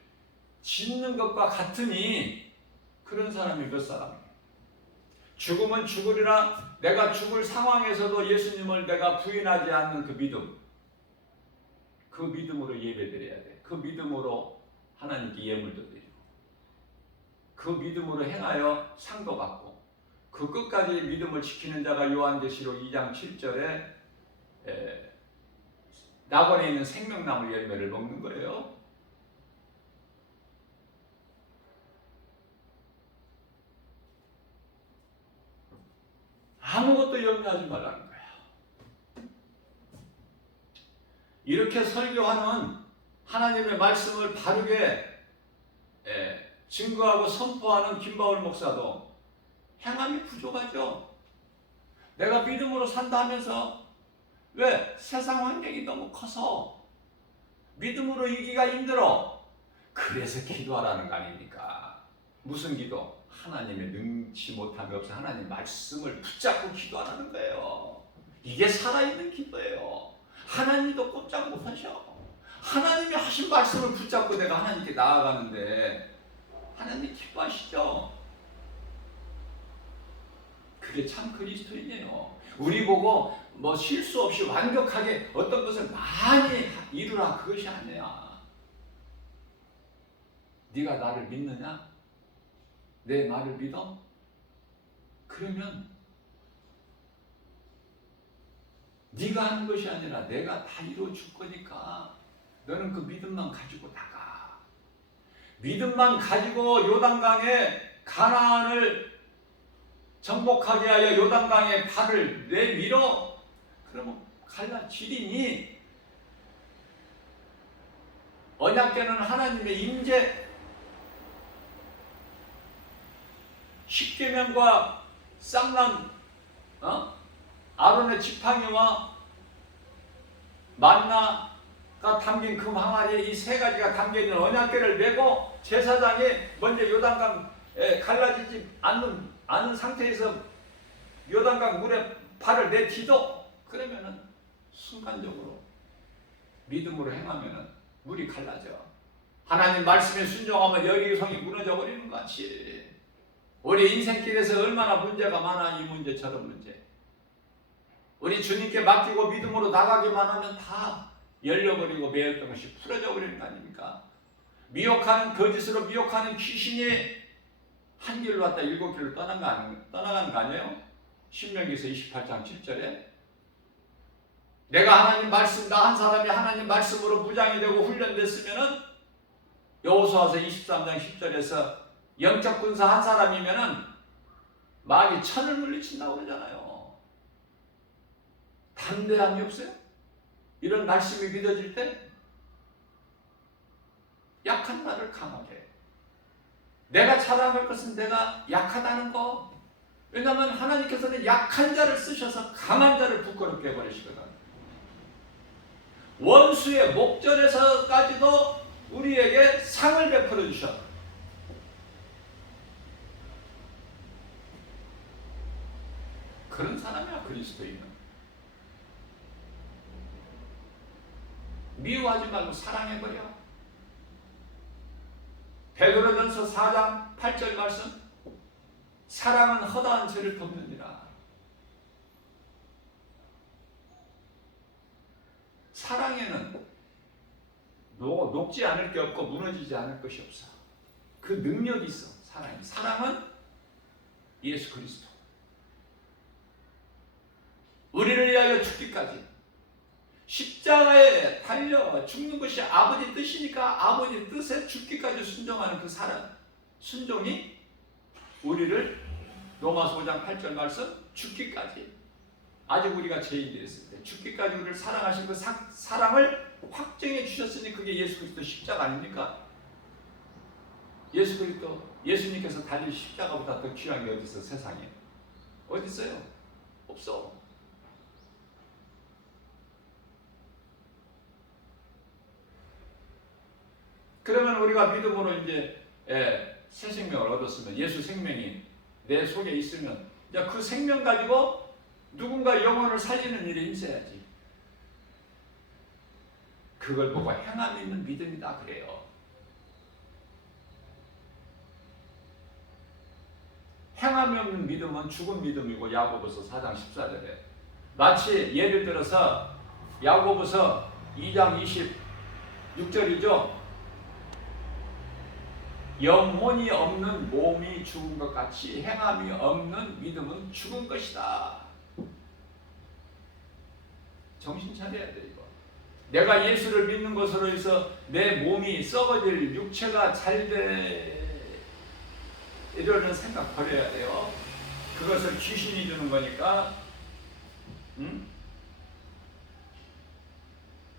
짓는 것과 같으니, 그런 사람이 몇 사람이에요? 죽으면 죽으리라. 내가 죽을 상황에서도 예수님을 내가 부인하지 않는 그 믿음, 그 믿음으로 예배드려야 돼. 그 그 믿음으로 하나님께 예물도 드리고 그 믿음으로 행하여 상도 받고 그 끝까지 믿음을 지키는 자가 요한계시록 2장 7절에 낙원에 있는 생명나무 열매를 먹는 거예요. 아무것도 염려하지 말라는 거야. 이렇게 설교하는 하나님의 말씀을 바르게 증거하고 선포하는 김바울 목사도 행함이 부족하죠. 내가 믿음으로 산다 하면서 왜? 세상 환경이 너무 커서 믿음으로 이기가 힘들어. 그래서 기도하라는 거 아닙니까? 무슨 기도? 하나님의 능치 못함이 없어 하나님 말씀을 붙잡고 기도하라는 거예요. 이게 살아있는 기도예요. 하나님도 꼼짝 못하셔. 하나님이 하신 말씀을 붙잡고 내가 하나님께 나아가는데 하나님 기뻐하시죠? 그게 참 그리스도인이에요. 우리 보고 뭐 실수 없이 완벽하게 어떤 것을 많이 이루라 그것이 아니야. 네가 나를 믿느냐? 내 말을 믿어? 그러면 네가 하는 것이 아니라 내가 다 이루어 줄 거니까 너는 그 믿음만 가지고 나가. 믿음만 가지고 요단강에 가나안을 정복하게 하여 요단강에 발을 내밀어. 그러면 갈라지리니 언약궤는 하나님의 임재, 십계명과 쌍난 아론의 지팡이와 만나가 담긴 그 항아리에 이 세 가지가 담겨있는 언약궤를 메고 제사장이 먼저 요단강에 갈라지지 않는 상태에서 요단강 물에 발을 내디뎌. 그러면은 순간적으로 믿음으로 행하면은 물이 갈라져. 하나님 말씀에 순종하면 여리고성이 무너져 버리는 것 같이 우리 인생길에서 얼마나 문제가 많아. 이 문제 저런 문제 우리 주님께 맡기고 믿음으로 나가기만 하면 다 열려버리고 매였던 것이 풀어져 버리는 거 아닙니까? 미혹하는 거짓으로 미혹하는 귀신이 한 길로 왔다 7길로 떠나가는 거 아니에요? 신명기서 28장 7절에 내가 하나님 말씀, 나 한 사람이 하나님 말씀으로 무장이 되고 훈련됐으면은 여호수아서 23장 10절에서 영적 군사 한 사람이면은 마귀 1000을 물리친다고 그러잖아요. 담대함이 없어요? 이런 말씀이 믿어질 때 약한 나를 강하게. 내가 자랑할 것은 내가 약하다는 거. 왜냐하면 하나님께서는 약한 자를 쓰셔서 강한 자를 부끄럽게 해버리시거든. 원수의 목전에서까지도 우리에게 상을 베풀어 주셔. 그런 사람이야 그리스도인은. 미워하지 말고 사랑해버려. 베드로전서 4장 8절 말씀, 사랑은 허다한 죄를 덮느니라. 사랑에는 녹지 않을 게 없고 무너지지 않을 것이 없어. 그 능력이 있어. 사랑은 예수 그리스도. 우리를 위하여 죽기까지 십자가에 달려 죽는 것이 아버지 뜻이니까 아버지 뜻에 죽기까지 순종하는 그 순종이 우리를 로마서 5장 8절 말씀 죽기까지, 아직 우리가 죄인이 됐을 때 죽기까지 우리를 사랑하신 그 사랑을 확정해 주셨으니 그게 예수 그리스도 십자가 아닙니까? 예수님께서 달린 십자가보다 더 귀한 게 어디 있어? 세상에 어디 있어요? 없어. 그러면 우리가 믿음으로 이제 새 생명을 얻었으면, 예수 생명이 내 속에 있으면 이제 그 생명 가지고 누군가 영혼을 살리는 일에 힘써야지. 그걸 보고 행함 있는 믿음이다 그래요. 행함이 없는 믿음은 죽은 믿음이고, 야고보서 4장 14절에 마치 예를 들어서 야고보서 2장 26절이죠. 영혼이 없는 몸이 죽은 것 같이 행함이 없는 믿음은 죽은 것이다. 정신 차려야 돼 이거. 내가 예수를 믿는 것으로 해서 내 몸이 썩어질 육체가 잘 되려는 생각 버려야 돼요. 그것을 귀신이 주는 거니까.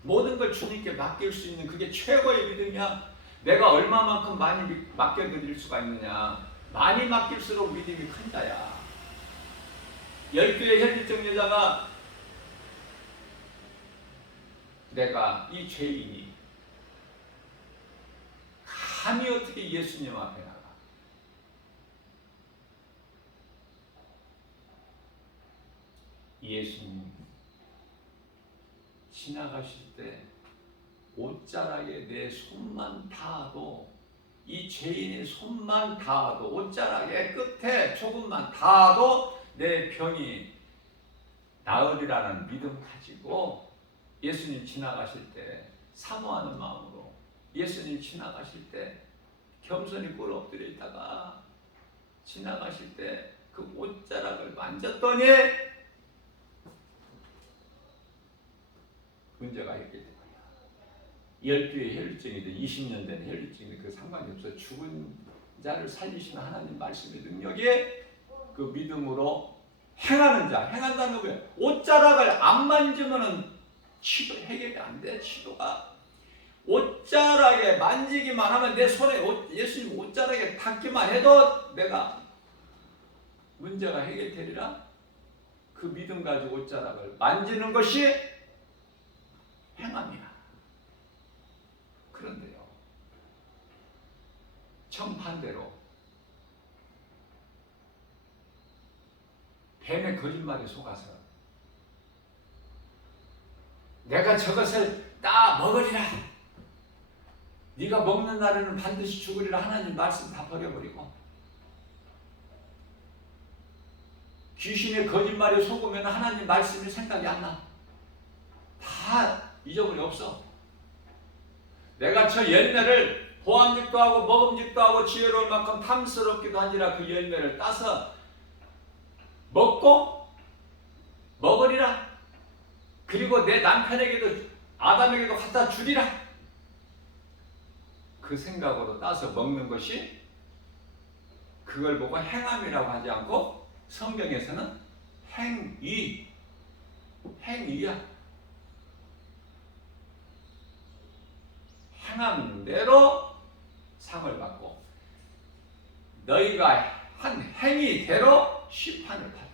모든 걸 주님께 맡길 수 있는 그게 최고의 믿음이야. 내가 얼마만큼 많이 맡겨드릴 수가 있느냐. 많이 맡길수록 믿음이 큰 자야. 10교의 혈기증 여자가 내가 이 죄인이 감히 어떻게 예수님 앞에 나가. 예수님 지나가실 때 옷자락에 내 손만 닿아도, 이 죄인의 손만 닿아도, 옷자락의 끝에 조금만 닿아도 내 병이 나으리라는 믿음 가지고 예수님 지나가실 때 사모하는 마음으로, 예수님 지나가실 때 겸손히 꿇어 엎드려 있다가 지나가실 때 그 옷자락을 만졌더니 문제가 있게 된 거야. 12의 혈류증이든 20년 된 혈류증이든 그 상관이 없어. 죽은 자를 살리시는 하나님 말씀의 능력에 그 믿음으로 행하는 자, 행한다는 거예요. 옷자락을 안 만지면은 치료 해결이 안 돼. 치료가 옷자락에 만지기만 하면, 내 손에 예수님 옷자락에 닿기만 해도 내가 문제가 해결되리라. 그 믿음 가지고 옷자락을 만지는 것이 행함이야. 그런데요, 정반대로 뱀의 거짓말에 속아서 내가 저것을 따 먹으리라, 네가 먹는 날에는 반드시 죽으리라 하나님 말씀 다 버려버리고 귀신의 거짓말에 속으면 하나님 말씀이 생각이 안 나. 다 잊어버려. 없어. 내가 저 열매를 보암직도 하고 먹음직도 하고 지혜로울 만큼 탐스럽기도 하니라. 그 열매를 따서 먹고 먹으리라. 그리고 내 남편에게도 아담에게도 갖다 주리라. 그 생각으로 따서 먹는 것이, 그걸 보고 행함이라고 하지 않고 성경에서는 행위야. 행한 대로 상을 받고 너희가 한 행위대로 심판을 받으리.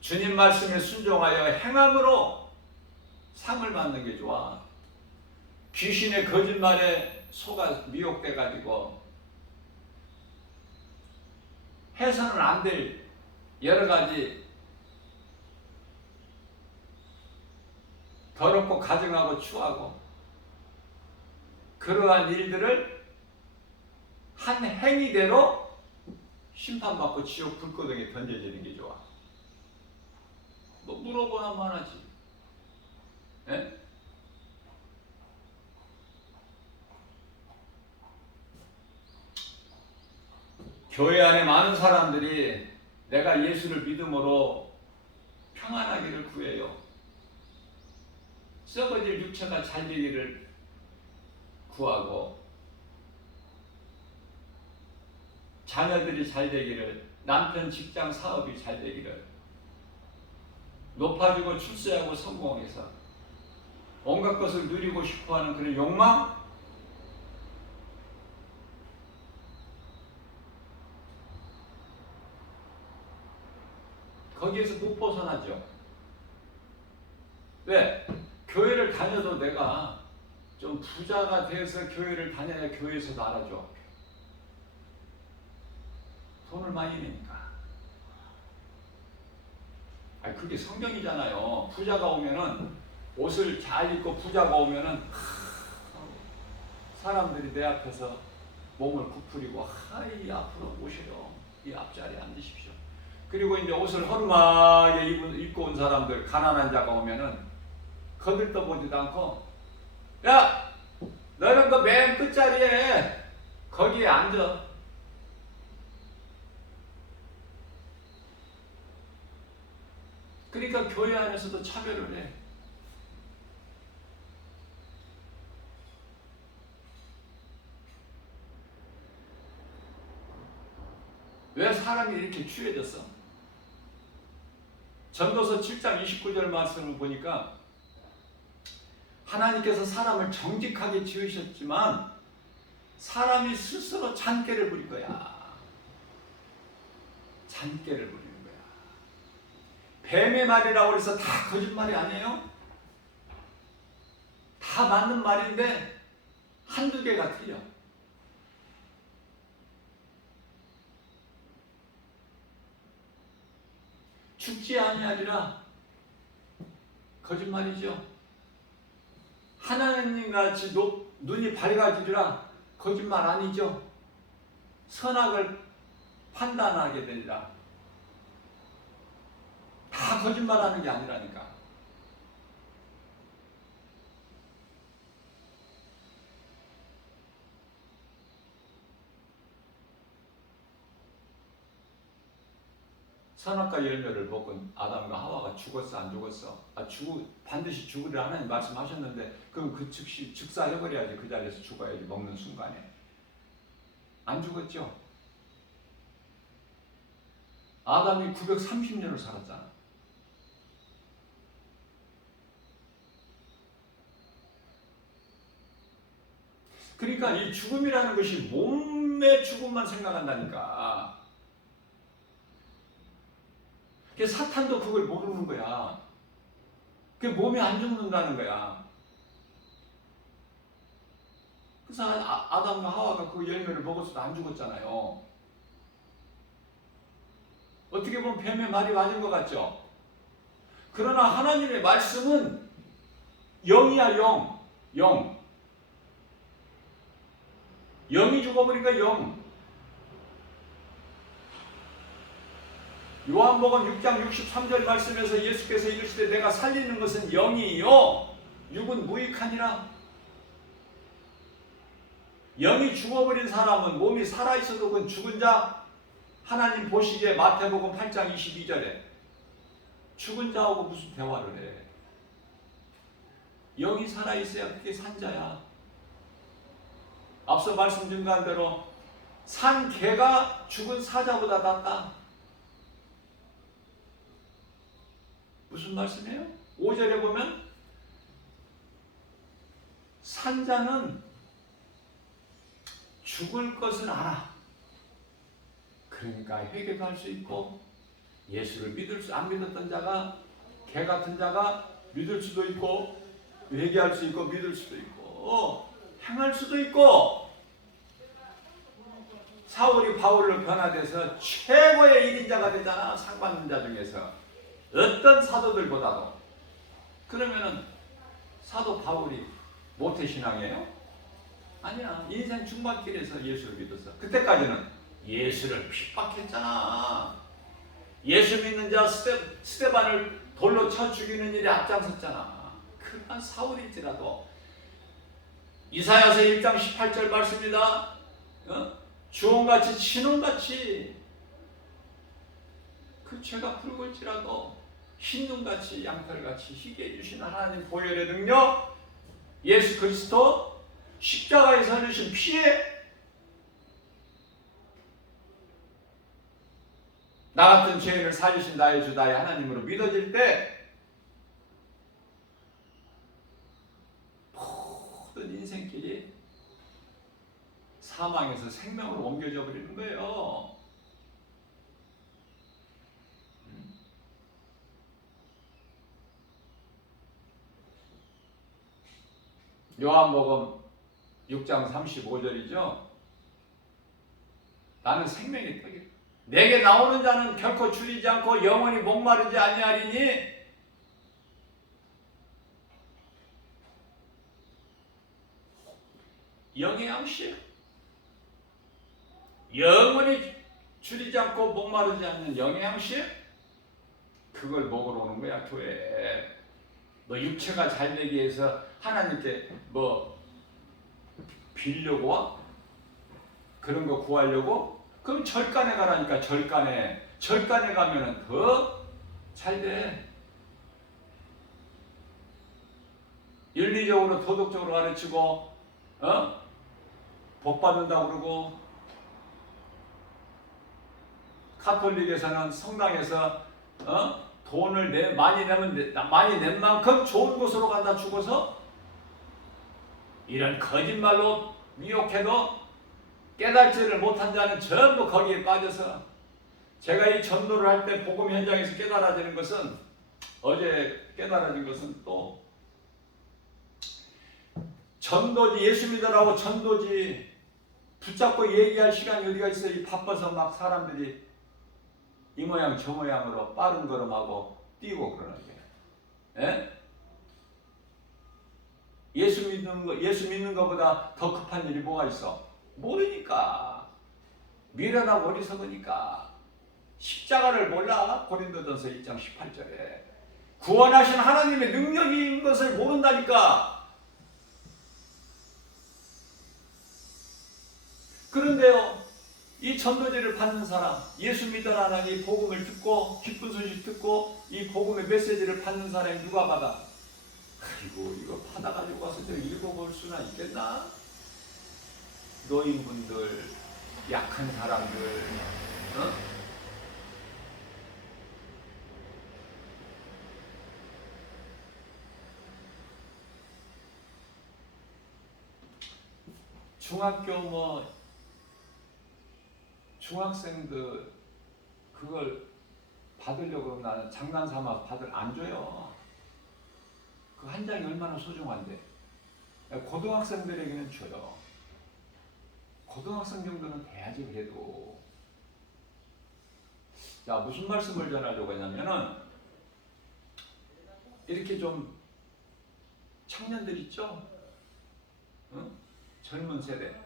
주님 말씀에 순종하여 행함으로 상을 받는 게 좋아. 귀신의 거짓말에 속아 미혹돼 가지고 해서는 안 될 여러 가지 더럽고 가증하고 추하고 그러한 일들을 한 행위대로 심판받고 지옥 불구덩이에 던져지는 게 좋아. 뭐 물어보나만 하지. 예? 교회 안에 많은 사람들이 내가 예수를 믿음으로 평안하기를 구해요. 썩어질 육체가 잘 되기를 구하고, 자녀들이 잘 되기를, 남편 직장 사업이 잘 되기를, 높아지고 출세하고 성공해서 온갖 것을 누리고 싶어하는 그런 욕망, 거기에서 못 벗어나죠. 왜? 교회를 다녀도 내가 좀 부자가 돼서 교회를 다녀야 교회에서도 알아줘. 돈을 많이 내니까. 아니, 그게 성경이잖아요. 부자가 오면은 옷을 잘 입고 부자가 오면은 사람들이 내 앞에서 몸을 구부리고 하이 앞으로 오셔요. 이 앞자리에 앉으십시오. 그리고 이제 옷을 허름하게 입고 온 사람들, 가난한 자가 오면은 거들떠보지도 않고, 야, 너는 그 맨 끝자리에 거기에 앉아. 그러니까 교회 안에서도 차별을 해. 왜 사람이 이렇게 추해졌어? 전도서 7장 29절 말씀을 보니까 하나님께서 사람을 정직하게 지으셨지만 사람이 스스로 잔꾀를 부린 거야. 잔꾀를 부리는 거야. 뱀의 말이라고 해서 다 거짓말이 아니에요? 다 맞는 말인데 한두 개가 틀려. 죽지 아니하리라 거짓말이죠. 하나님같이 눈이 밝아지리라 거짓말 아니죠. 선악을 판단하게 되리라. 다 거짓말하는 게 아니라니까. 선악과 열매를 먹은 아담과 하와가 죽었어 안 죽었어? 반드시 죽으리라 하나님 말씀하셨는데 그럼 그 즉시 즉사해버려야지. 그 자리에서 죽어야지. 먹는 순간에. 안 죽었죠? 아담이 930년을 살았잖아. 그러니까 이 죽음이라는 것이 몸의 죽음만 생각한다니까. 사탄도 그걸 모르는 거야. 그 몸이 안 죽는다는 거야. 그래서 아담과 하와가 그 열매를 먹었어도 안 죽었잖아요. 어떻게 보면 뱀의 말이 맞은 것 같죠? 그러나 하나님의 말씀은 영이야, 영. 영. 영이 죽어버리니까 영. 요한복음 6장 63절 말씀에서 예수께서 이르시되 내가 살리는 것은 영이요 육은 무익하니라. 영이 죽어버린 사람은 몸이 살아있어도 그건 죽은 자. 하나님 보시기에 마태복음 8장 22절에 죽은 자하고 무슨 대화를 해. 영이 살아있어야 그게 산 자야. 앞서 말씀 증가한 대로 산 개가 죽은 사자보다 낫다. 무슨 말씀이에요? 5절에 보면 산자는 죽을 것을 알아. 그러니까 회개도 할 수 있고 예수를 안 믿었던 자가 개 같은 자가 믿을 수도 있고 회개할 수 있고 믿을 수도 있고 행할 수도 있고. 사울이 바울로 변화돼서 최고의 1인자가 되잖아. 상 받는 자 중에서 어떤 사도들보다도. 그러면은 사도 바울이 모태신앙이에요? 아니야. 인생 중반길에서 예수를 믿었어. 그때까지는 예수를 핍박했잖아. 예수 믿는 자 스데반을 돌로 쳐 죽이는 일에 앞장섰잖아. 그러한 사울일지라도 이사야서 1장 18절 말씀입니다. 주홍같이 진홍같이 그 죄가 붉을지라도 흰눈같이 양털같이 희게 해주시는 하나님 보혈의 능력, 예수 그리스도 십자가에서 흘리신 피에 나 같은 죄인을 살리신 나의 주 나의 하나님으로 믿어질 때 모든 인생길이 사망에서 생명으로 옮겨져 버리는 거예요. 요한복음 6장 35절이죠. 나는 생명의 떡이다. 내게 나오는 자는 결코 줄이지 않고 영원히 목마르지 아니하리니 영의 양식 영원히 줄이지 않고 목마르지 않는 영양식, 그걸 먹으러 오는 거야, 교회에. 너 육체가 잘 되기 위해서 하나님께 뭐 빌려고 와? 그런 거 구하려고? 그럼 절간에 가라니까. 절간에 가면은 더 잘 돼. 윤리적으로 도덕적으로 가르치고 복 받는다고 그러고, 카톨릭에서는 성당에서 돈을 많이 낸 만큼 좋은 곳으로 간다 죽어서, 이런 거짓말로 미혹해도 깨달지를 못한 자는 전부 거기에 빠져서, 제가 이 전도를 할 때 복음 현장에서 깨달아지는 것은, 어제 깨달아진 것은 또 전도지, 예수 믿으라고 전도지 붙잡고 얘기할 시간이 어디가 있어요. 이 바빠서 막 사람들이 이 모양 저 모양으로 빠른 걸음하고 뛰고 그러는 거예요. 예? 예수 믿는 것보다 더 급한 일이 뭐가 있어? 모르니까. 미련하고 어리석으니까. 십자가를 몰라. 고린도전서 1장 18절에 구원하신 하나님의 능력인 것을 모른다니까. 그런데요, 이 전도지를 받는 사람, 예수 믿으라는 이 복음을 듣고, 기쁜 소식 듣고 이 복음의 메시지를 받는 사람이 누가 받아? 아이고, 이거 받아가지고 와서 내가 읽어볼 수나 있겠나? 노인분들, 약한 사람들, 중학생들 그걸 받으려고 나는 장난삼아 안 줘요. 그 한 장이 얼마나 소중한데. 고등학생들에게는 줘요. 고등학생 정도는 돼야지 그래도. 자, 무슨 말씀을 전하려고 했냐면은, 이렇게 좀 청년들 있죠? 젊은 세대.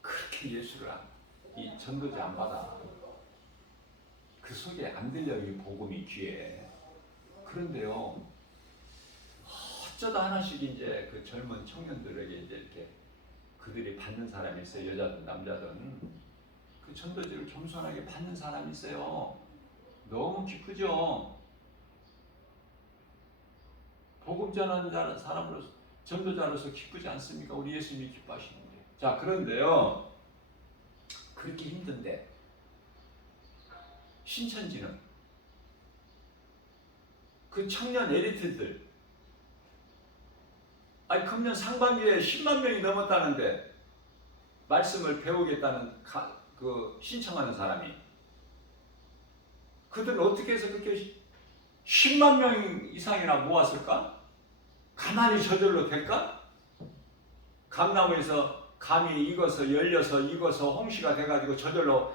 그렇게 예수를 이 전도지 안 받아. 그 속에 안 들려, 이 복음이 귀에. 그런데요, 어쩌다 하나씩 이제 그 젊은 청년들에게 이제 이렇게 그들이 받는 사람이 있어요. 여자든 남자든. 그 전도지를 겸손하게 받는 사람이 있어요. 너무 기쁘죠? 복음 전하는 사람으로서, 전도자로서 기쁘지 않습니까? 우리 예수님이 기뻐하시는데. 자, 그런데요, 그렇게 힘든데 신천지는 그 청년 에리트들, 금년 상반기에 10만 명이 넘었다는데, 말씀을 배우겠다는 그 신청하는 사람이, 그들은 어떻게 해서 그렇게 10만 명 이상이나 모았을까? 가만히 저절로 될까? 감나무에서 감이 열려서 홍시가 돼가지고 저절로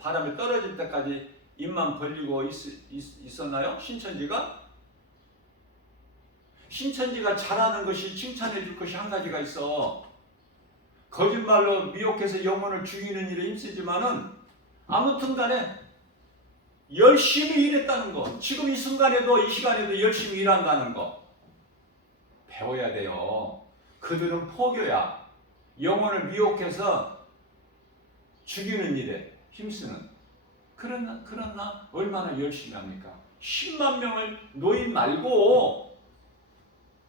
바람에 떨어질 때까지 입만 벌리고 있었나요? 신천지가? 신천지가 잘하는 것이, 칭찬해 줄 것이 한 가지가 있어. 거짓말로 미혹해서 영혼을 죽이는 일에 힘쓰지만은 아무튼 간에 열심히 일했다는 거, 지금 이 순간에도, 이 시간에도 열심히 일한다는 거 배워야 돼요. 그들은 포교야. 영혼을 미혹해서 죽이는 일에 힘쓰는. 그러나 얼마나 열심히 합니까? 10만 명을 노인 말고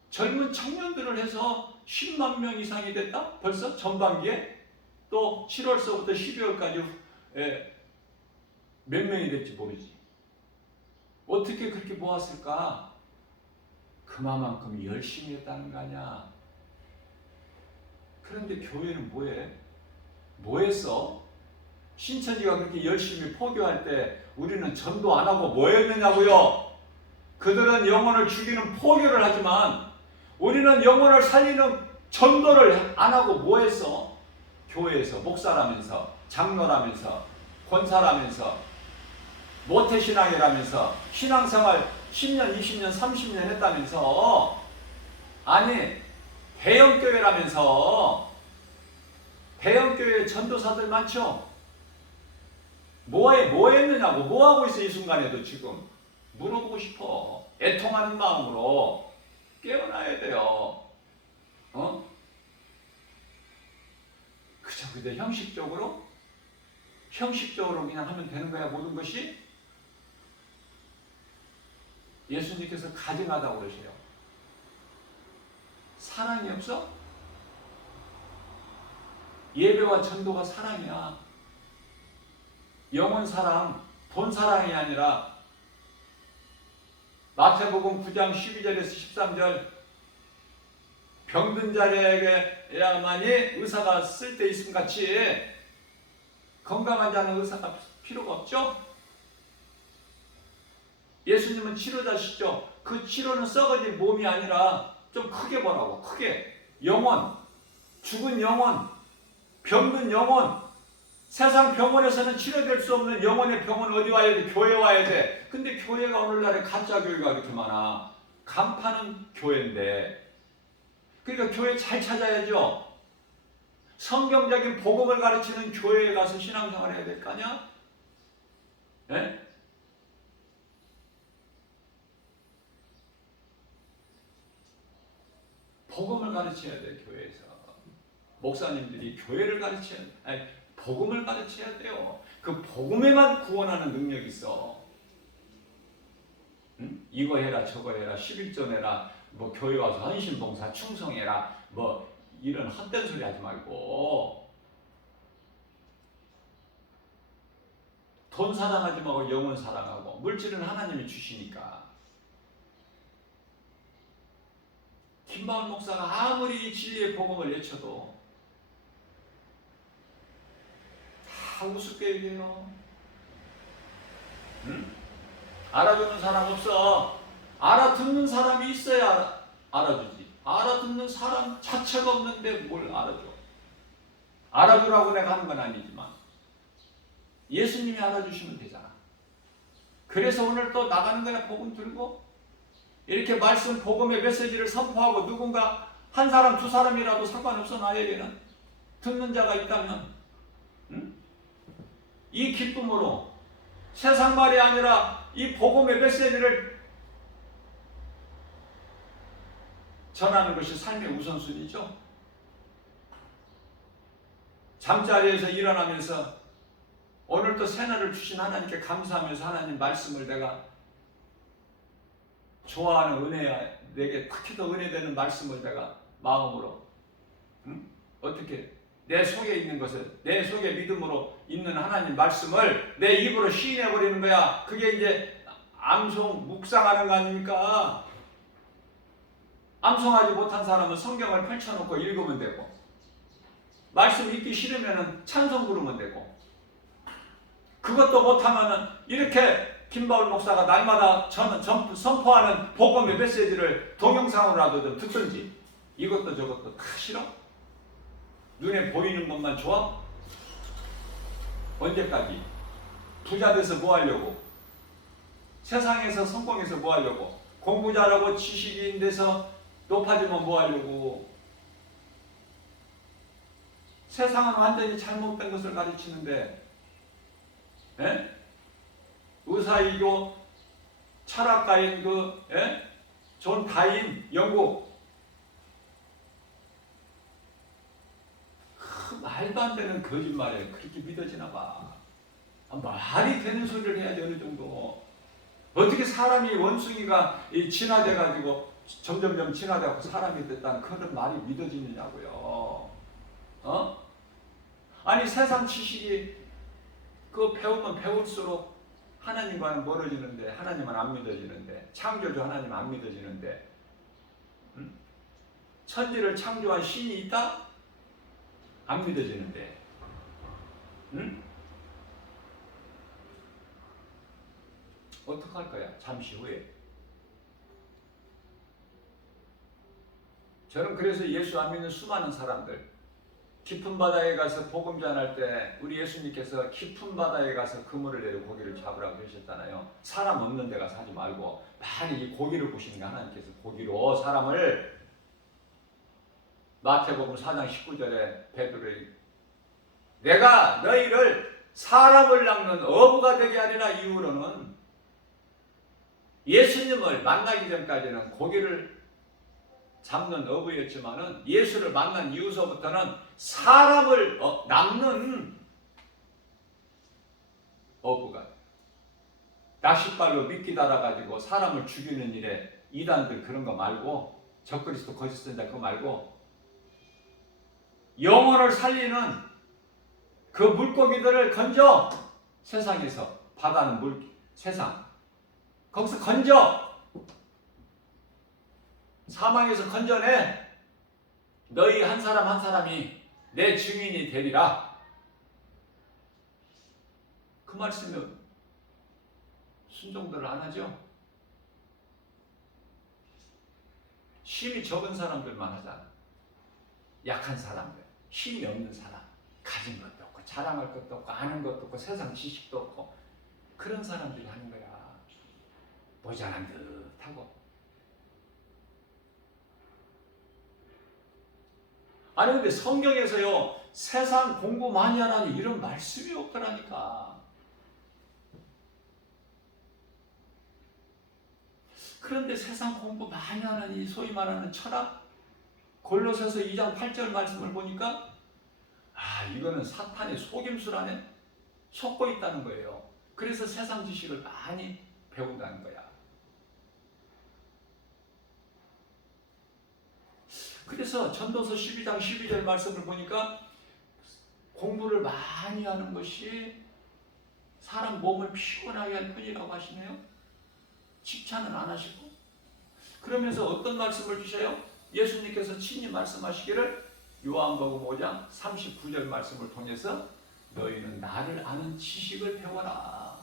젊은 청년들을 해서 10만 명 이상이 됐다? 벌써 전반기에? 또 7월서부터 12월까지 몇 명이 될지 모르지. 어떻게 그렇게 모았을까? 그만큼 열심히 했다는 거 아니야. 그런데 교회는 뭐해? 뭐 했어? 신천지가 그렇게 열심히 포교할 때 우리는 전도 안 하고 뭐 했느냐고요? 그들은 영혼을 죽이는 포교를 하지만 우리는 영혼을 살리는 전도를 안 하고 뭐 했어? 교회에서 목사라면서, 장로라면서, 권사라면서, 모태신앙이라면서, 신앙생활 10년, 20년, 30년 했다면서, 아니 대형교회라면서 대형교회 전도사들 많죠? 뭐 했느냐고, 뭐 하고 있어, 이 순간에도 지금. 물어보고 싶어. 애통하는 마음으로 깨어나야 돼요. 그저 근데 형식적으로 그냥 하면 되는 거야, 모든 것이? 예수님께서 가증하다고 그러세요. 사랑이 없어? 예배와 전도가 사랑이야. 영혼 사랑, 돈 사랑이 아니라 마태복음 9장 12절에서 13절 병든 자에게야만이 의사가 쓸데 있음 같이 건강한 자는 의사가 필요가 없죠? 예수님은 치료자시죠? 그 치료는 썩어진 몸이 아니라 좀 크게 보라고, 크게. 영혼, 죽은 영혼, 병든 영혼, 세상 병원에서는 치료될 수 없는 영혼의 병은 어디 와야 돼? 교회 와야 돼. 근데 교회가 오늘날에 가짜 교회가 이렇게 많아. 간파는 교회인데. 그러니까 교회 잘 찾아야죠. 성경적인 복음을 가르치는 교회에 가서 신앙생활 해야 될 거 아니야? 네? 복음을 가르쳐야 돼, 교회에서. 목사님들이 교회를 가르쳐야 돼. 아니, 복음을 가르쳐야 돼요. 그 복음에만 구원하는 능력이 있어. 응? 이거 해라, 저거 해라, 11조 내라, 뭐 교회 와서 헌신봉사 충성해라, 뭐 이런 헛된 소리 하지 말고. 돈 사랑하지 말고 영혼 사랑하고. 물질은 하나님이 주시니까. 김바울 목사가 아무리 진리의 복음을 외쳐도 다 우습게 얘기해요. 응? 알아주는 사람 없어. 알아듣는 사람이 있어야 알아주지. 알아듣는 사람 자체가 없는데 뭘 알아줘. 알아주라고 내가 하는 건 아니지만 예수님이 알아주시면 되잖아. 그래서 오늘 또 나가는 거야. 복음 들고 이렇게 말씀 복음의 메시지를 선포하고 누군가 한 사람 두 사람이라도 상관없어. 나에게는 듣는 자가 있다면 응? 이 기쁨으로 세상 말이 아니라 이 복음의 메시지를 전하는 것이 삶의 우선순위죠. 잠자리에서 일어나면서 오늘 또 새날을 주신 하나님께 감사하면서 하나님 말씀을 내가 좋아하는 은혜야, 내게 특히 더 은혜되는 말씀을 내가 마음으로 어떻게 내 속에 있는 것을, 내 속에 믿음으로 있는 하나님 말씀을 내 입으로 시인해버리는 거야. 그게 이제 암송, 묵상하는 거 아닙니까? 암송하지 못한 사람은 성경을 펼쳐놓고 읽으면 되고, 말씀 읽기 싫으면 찬송 부르면 되고, 그것도 못하면 이렇게 김바울 목사가 날마다 선포하는 복음의 메시지를 동영상으로라도 좀 듣든지. 이것도 저것도 다 싫어? 눈에 보이는 것만 좋아? 언제까지? 부자 돼서 뭐 하려고? 세상에서 성공해서 뭐 하려고? 공부 잘하고 지식인 돼서 높아지면 뭐 하려고? 세상은 완전히 잘못된 것을 가르치는데, 에? 의사이고 철학가인 존 다인, 영국, 말도 안 되는 거짓말에 그렇게 믿어지나 봐. 말이 되는 소리를 해야지. 어느 정도. 어떻게 사람이 원숭이가 진화돼가지고 점점점 진화돼서 사람이 됐다는 그런 말이 믿어지느냐고요. 아니 세상 지식이 그 배우면 배울수록 하나님과는 멀어지는데, 하나님은 안 믿어지는데, 창조주 하나님 안 믿어지는데, 천지를 창조한 신이 있다? 안 믿어지는데, 어떡할 거야? 잠시 후에. 저는 그래서 예수 안 믿는 수많은 사람들, 깊은 바다에 가서 복음 전할 때 우리 예수님께서 깊은 바다에 가서 그물을 내려 고기를 잡으라고 그러셨잖아요. 사람 없는 데 가서 하지 말고 많이 이 고기를 보시는 게 하나님께서 고기로 사람을. 마태복음 4장 19절에 베드로의 내가 너희를 사람을 낚는 어부가 되게 하리라. 이후로는 예수님을 만나기 전까지는 고기를 잡는 어부였지만은 예수를 만난 이후서부터는 사람을 낚는 어부가, 낚싯발로 미끼 달아가지고 사람을 죽이는 일에 이단들 그런 거 말고, 적그리스도 거짓 선지자 그거 말고, 영혼을 살리는 그 물고기들을 건져, 세상에서, 바다는 세상 거기서 건져, 사망에서 건져내. 너희 한 사람 한 사람이 내 증인이 되리라. 그 말씀에 순종들을 안 하죠. 힘이 적은 사람들만 하잖아. 약한 사람들, 힘이 없는 사람, 가진 것도 없고 자랑할 것도 없고 아는 것도 없고 세상 지식도 없고 그런 사람들이 하는 거야. 모자란 듯하고. 아니 근데 성경에서요, 세상 공부 많이 하라니 이런 말씀이 없더라니까. 그런데 세상 공부 많이 하는 이 소위 말하는 철학, 골로새서 2장 8절 말씀을 보니까 이거는 사탄의 속임수라네. 속고 있다는 거예요. 그래서 세상 지식을 많이 배운다는 거야. 그래서 전도서 12장 12절 말씀을 보니까 공부를 많이 하는 것이 사람 몸을 피곤하게 할 뿐이라고 하시네요. 칭찬은 안 하시고. 그러면서 어떤 말씀을 주셔요? 예수님께서 친히 말씀하시기를 요한복음 5장 39절 말씀을 통해서 너희는 나를 아는 지식을 배워라.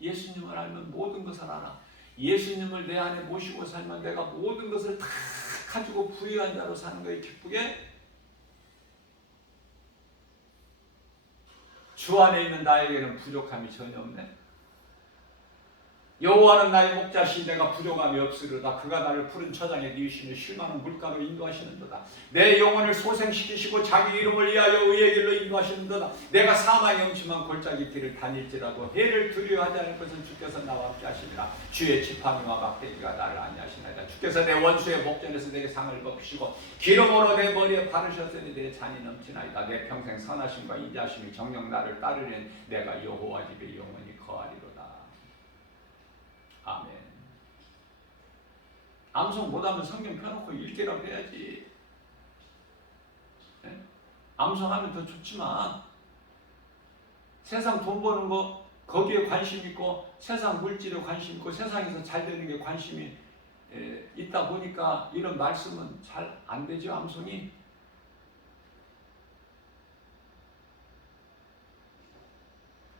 예수님을 알면 모든 것을 알아. 예수님을 내 안에 모시고 살면 내가 모든 것을 다 가지고 부유한 자로 사는 거에 기쁘게. 주 안에 있는 나에게는 부족함이 전혀 없네. 여호와는 나의 목자시 내가 부족함이 없으리로다. 그가 나를 푸른 처장에 누이시며 쉴만한 물가로 인도하시는도다. 내 영혼을 소생시키시고 자기 이름을 위하여 의의 길로 인도하시는도다. 내가 사망의 음침한 골짜기 길을 다닐지라도 해를 두려워하지 않을 것은 주께서 나와 함께 하시니라. 주의 지팡이와 막대기가 나를 안위하시나이다. 주께서 내 원수의 목전에서 내게 상을 벗기시고 기름으로 내 머리에 바르셨으니 내 잔이 넘치나이다. 내 평생 선하심과 인자심이 정녕 나를 따르는 내가 여호와 집에 영원히 거하리로다. 아멘. 암송 못하면 성경 펴놓고 읽기라도 해야지. 네? 암송하면 더 좋지만 세상 돈 버는 거 거기에 관심 있고 세상 물질에 관심 있고 세상에서 잘 되는 게 관심이 있다 보니까 이런 말씀은 잘 안 되죠. 암송이.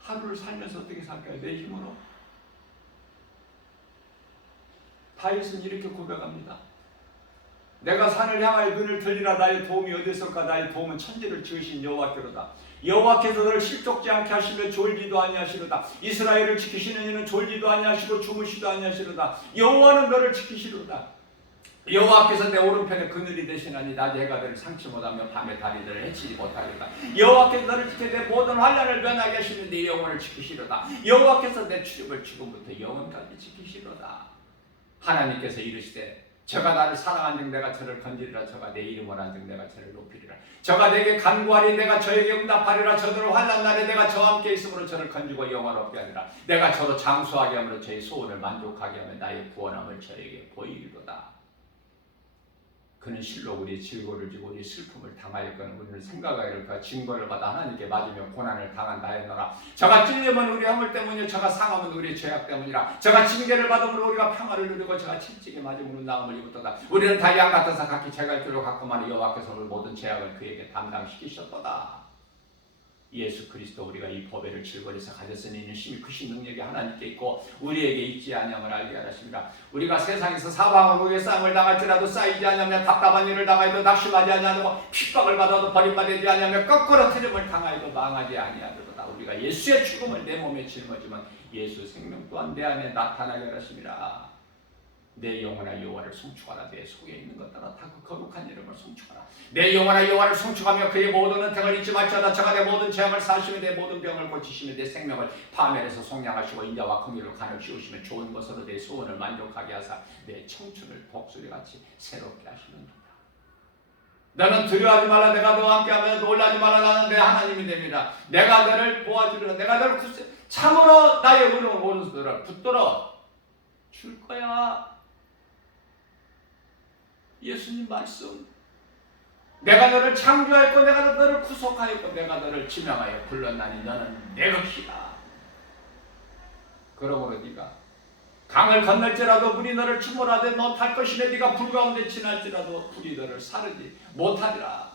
하루를 살면서 어떻게 살까요? 내 힘으로? 다윗은 이렇게 고백합니다. 내가 산을 향하여 눈을 들리라. 나의 도움이 어디서일까? 나의 도움은 천지를 지으신 여호와께로다. 여호와께서 너를 실족지 않게 하시며 졸지도 아니하시로다. 이스라엘을 지키시는 이는 졸지도 아니하시고 주무시도 아니하시로다. 여호와는 너를 지키시로다. 여호와께서 내 오른편에 그늘이 되시나니 낮에 해가 너를 상치 못하며 밤에 다리들을 해치지 못하리로다. 여호와께서 너를 지켜 내 모든 환난을 면하게 하시며 내 영혼을 지키시로다. 여호와께서 내 출입을 지금부터 영원까지 지키시로다. 하나님께서 이르시되 저가 나를 사랑한즉 내가 저를 건지리라. 저가 내 이름을 한즉 내가 저를 높이리라. 저가 내게 간구하리 내가 저에게 응답하리라. 저들을 환난 날에 내가 저와 함께 있으므로 저를 건지고 영원롭게 하리라. 내가 저로 장수하게 함으로 저의 소원을 만족하게 하며 나의 구원함을 저에게 보이리로다. 그는 실로 우리의 질고를 지고 우리의 슬픔을 당하였거늘 우리는 생각하기를 그가 징벌을 받아 하나님께 맞으며 고난을 당한다였노라. 저가 찔림은 우리 허물 때문이요 저가 상함은 우리의 죄악 때문이라. 저가 징계를 받음으로 우리가 평화를 누리고 저가 채찍에 맞음으로 나음을 입었도다. 우리는 다 양 같아서 각기 제갈 길로 갔구만. 여호와께서 오늘 모든 죄악을 그에게 담당시키셨도다. 예수 그리스도 우리가 이 보배를 질거리에서 가졌으니 이는 심히 크신 능력이 하나님께 있고 우리에게 있지 아니함을 알게 하셨습니다. 우리가 세상에서 사방을 위해 싸움을 당할지라도 쌓이지 아니하며 답답한 일을 당하여도 낙심하지 아니하고 핍박을 받아도 버림받지 아니하며 거꾸로 트림을 당하여도 망하지 아니하리로다. 우리가 예수의 죽음을 내 몸에 짊어지면 예수 생명 또한 내 안에 나타나게 하십니다. 내 영혼아 여호와를 송축하라. 내 속에 있는 것들아 다 그 거룩한 이름을 송축하라. 내 영혼아 여호와를 송축하며 그의 모든 은택을 잊지 말지어다. 저가 내 모든 재앙을 사시며 내 모든 병을 고치시며 내 생명을 파멸해서 속량하시고 인자와 긍휼로 간을 씌우시며 좋은 것으로 내 소원을 만족하게 하사 내 청춘을 독수리같이 새롭게 하시는도다. 너는 두려워하지 말라. 내가 너와 함께하며 놀라지 말라. 나는 내 하나님이 됩니다. 내가 너를 보아주리라. 내가 너를 구세 참으로 나의 의로운 오른손을 붙들어 줄 거야. 예수님 말씀. 내가 너를 창조하였고 내가 너를 구속하였고 내가 너를 지명하여 불렀나니 너는 내 것이다. 그러므로 네가 강을 건널지라도 물이 너를 침몰하되 못할 것이며 네가 불 가운데 지날지라도 불이 너를 사르지 못하리라.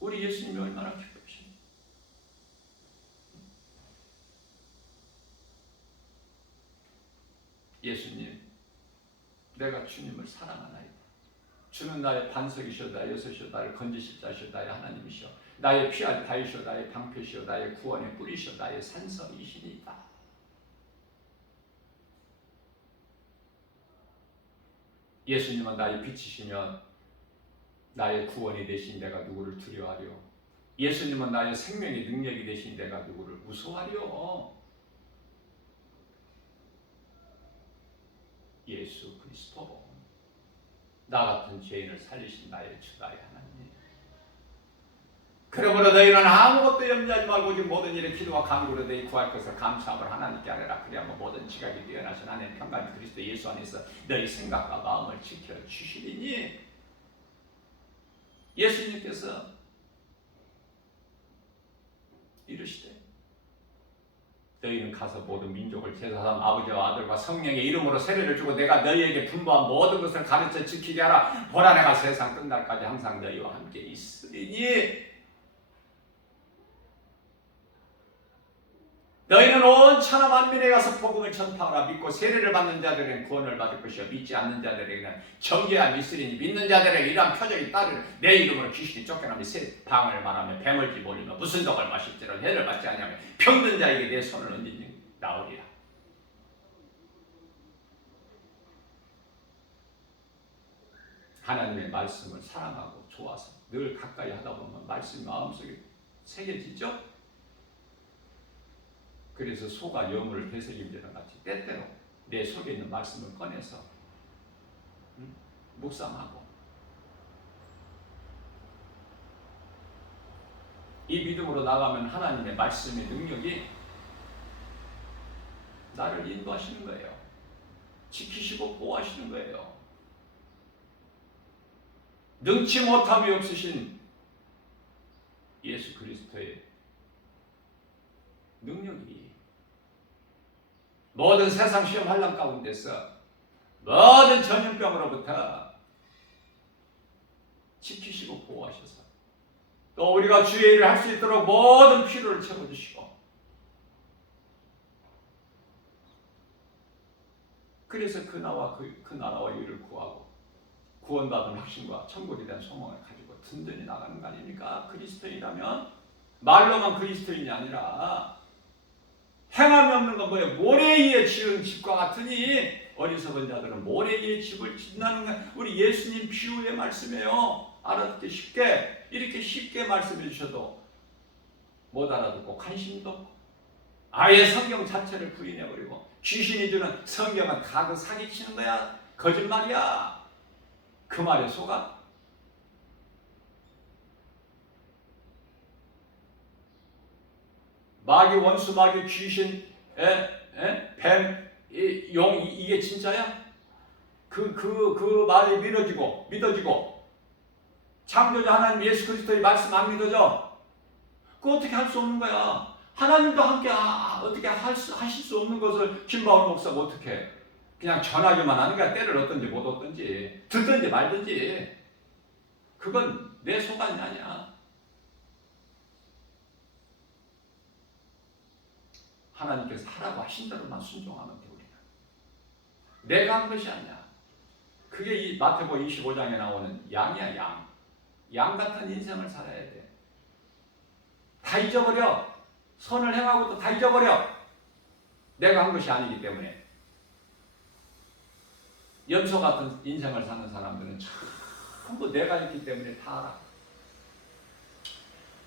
우리 예수님이 얼마나 기쁘십니까? 예수님, 내가 주님을 사랑하나이다. 주는 나의 반석이시오, 나의 여섯이시오, 나를 건지실 자시오, 나의 하나님이시오, 나의 피할 바위시오, 나의 방패시오, 나의 구원의 뿌리시오, 나의 산성이시니이다. 예수님은 나의 빛이시며 나의 구원이 되신 내가 누구를 두려워하려? 예수님은 나의 생명의 능력이 되신 내가 누구를 무서워하려? 예수 그리스도, 나 같은 죄인을 살리신 나의 주 나의 하나님. 그러므로 너희는 아무것도 염려하지 말고 오직 모든 일에 기도와 간구로 너희 구할 것을 감사함을 하나님께 아뢰라. 그리하면 모든 지각이 뛰어나신 하나님 평강이 그리스도 예수 안에서 너희 생각과 마음을 지켜 주시리니. 예수님께서 이르시되 너희는 가서 모든 민족을 제사장 아버지와 아들과 성령의 이름으로 세례를 주고 내가 너희에게 분부한 모든 것을 가르쳐 지키게 하라. 보라 내가 세상 끝날까지 항상 너희와 함께 있으리니. 너희는 온 천하 만민에 가서 복음을 전파하라. 믿고 세례를 받는 자들에게는 구원을 받을 것이요 믿지 않는 자들에게는 정죄함이 있으리니. 믿는 자들에게 이러한 표적이 따르라. 내 이름으로 귀신이 쫓겨나며 새 방언을 말하며 뱀을 집어올리며 무슨 독을 마실지라도 해를 받지 아니하며 병든 자에게 내 손을 얹으니 나으리라. 하나님의 말씀을 사랑하고 좋아서 늘 가까이 하다 보면 말씀이 마음속에 새겨지죠? 그래서 소가 여물을 되새김질과 같이 때때로 내 속에 있는 말씀을 꺼내서 묵상하고, 이 믿음으로 나가면 하나님의 말씀의 능력이 나를 인도하시는 거예요. 지키시고 보호하시는 거예요. 능치 못함이 없으신 예수 그리스도의 능력이 모든 세상 시험 환난 가운데서 모든 전염병으로부터 지키시고 보호하셔서 또 우리가 주의 일을 할 수 있도록 모든 필요를 채워주시고, 그래서 그 나라와 의를 구하고 구원받은 확신과 천국에 대한 소망을 가지고 든든히 나가는 거 아닙니까? 그리스도인이라면 말로만 그리스도인이 아니라 행함이 없는 건 뭐예요? 모래 위에 지은 집과 같으니 어리석은 자들은 모래 위에 집을 짓는다는 건 우리 예수님 비유의 말씀이에요. 알아듣기 쉽게, 이렇게 쉽게 말씀해 주셔도 못 알아듣고 관심도 없고 아예 성경 자체를 부인해버리고 귀신이 주는 성경은 다 그 사기치는 거야, 거짓말이야. 그 말에 속아? 마귀, 원수, 마귀, 귀신, 뱀, 용, 이게 진짜야? 그 말이 믿어지고 창조자 하나님 예수 그리스도의 말씀 안 믿어져? 그거 어떻게 할 수 없는 거야? 하나님도 함께 어떻게 하실 수 없는 것을 김바울 목사가 어떻게 해? 그냥 전하기만 하는 거야. 때를 얻든지 못 얻든지, 듣든지 말든지. 그건 내 소관이 아니야. 하나님께서 하라고 하신 대로만 순종하면 돼. 우리는 내가 한 것이 아니야. 그게 이 마태복음 25장에 나오는 양이야. 양 같은 인생을 살아야 돼. 다 잊어버려. 선을 행하고 또 다 잊어버려. 내가 한 것이 아니기 때문에. 염소 같은 인생을 사는 사람들은 전부 내가 있기 때문에 다 알아.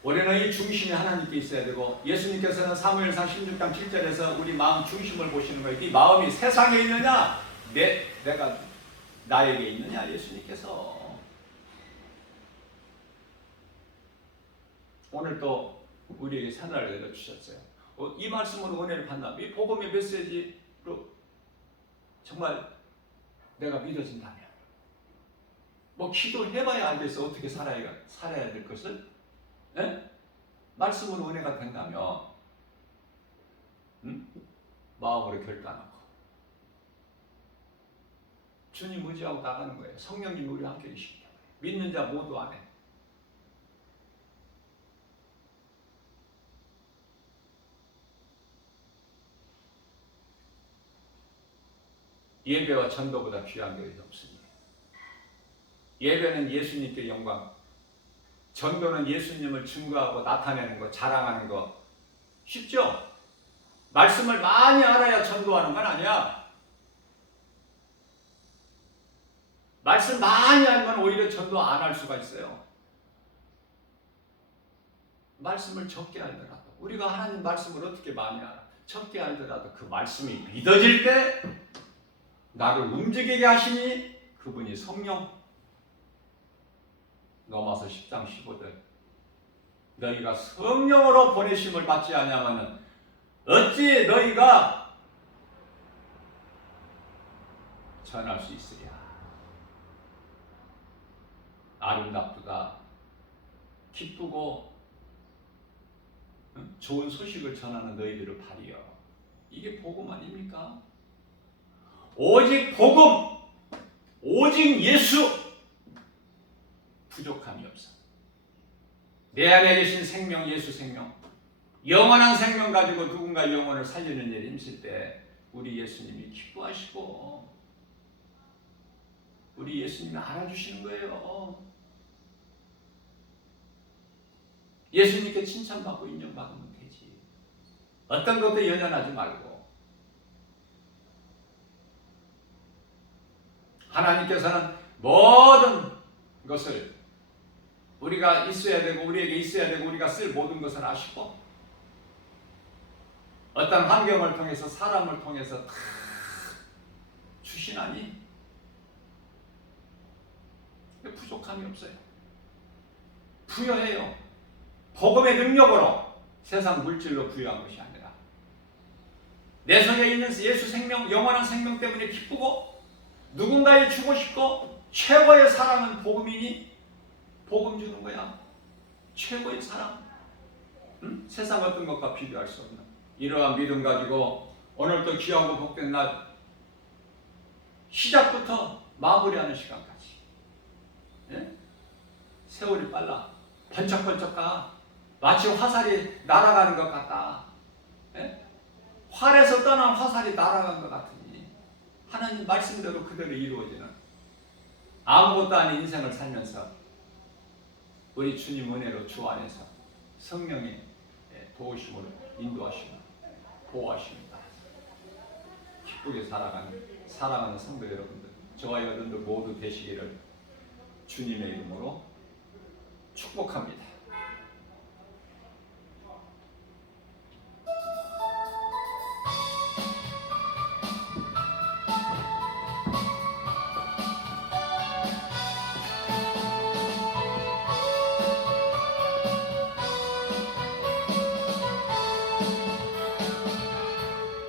우리는 이 중심이 하나님께 있어야 되고, 예수님께서는 사무엘상 16장 7절에서 우리 마음 중심을 보시는 거예요. 이 마음이 세상에 있느냐, 내가 나에게 있느냐. 예수님께서 오늘 또 우리에게 산을 내려주셨어요. 이 말씀으로 은혜를 받나? 이 복음의 메시지로 정말 내가 믿어진다면, 뭐 기도해봐야 알겠어. 어떻게 살아야 될 것을. 예? 말씀으로 은혜가 된다면, 마음으로 결단하고 주님 의지하고 나가는 거예요. 성령님이 우리와 함께 계시기 때문에. 믿는 자 모두 안에. 예배와 전도보다 귀한 것이 없습니다. 예배는 예수님께 영광, 전도는 예수님을 증거하고 나타내는 것, 자랑하는 것. 쉽죠? 말씀을 많이 알아야 전도하는 건 아니야. 말씀 많이 알면 오히려 전도 안 할 수가 있어요. 말씀을 적게 알더라도, 우리가 하나님 말씀을 어떻게 많이 알아? 적게 알더라도 그 말씀이 믿어질 때 나를 움직이게 하시니 그분이 성령. 로마서 10장 15절. 너희가 성령으로 보내심을 받지 아니하면은 어찌 너희가 전할 수 있으랴. 아름답도다. 기쁘고 좋은 소식을 전하는 너희들을 바리여. 이게 복음 아닙니까? 오직 복음, 오직 예수, 부족함이 없어. 내 안에 계신 생명, 예수 생명, 영원한 생명 가지고 누군가 영혼을 살리는 일에 힘쓸 때 우리 예수님이 기뻐하시고 우리 예수님이 알아주시는 거예요. 예수님께 칭찬받고 인정받으면 되지. 어떤 것도 연연하지 말고. 하나님께서는 모든 것을 우리가 있어야 되고 우리에게 있어야 되고 우리가 쓸 모든 것을 아시고, 어떤 환경을 통해서 사람을 통해서 다 주시나니 부족함이 없어요. 부여해요. 복음의 능력으로, 세상 물질로 부여한 것이 아니라 내 속에 있는 예수 생명, 영원한 생명 때문에 기쁘고 누군가에 주고 싶고, 최고의 사랑은 복음이니 복음 주는 거야. 최고의 사랑. 세상 어떤 것과 비교할 수 없는 이러한 믿음 가지고 오늘도 귀하고 복된 날, 시작부터 마무리하는 시간까지, 예? 세월이 빨라. 번쩍번쩍 가. 마치 화살이 날아가는 것 같다. 예? 활에서 떠난 화살이 날아간 것 같으니 하나님 말씀대로 그대로 이루어지는 아무것도 아닌 인생을 살면서 우리 주님 은혜로 주 안에서 성령의 도우심으로 인도하시고 보호하십니다. 기쁘게 살아가는 사랑하는 성도 여러분들, 저와 여러분들 모두 되시기를 주님의 이름으로 축복합니다.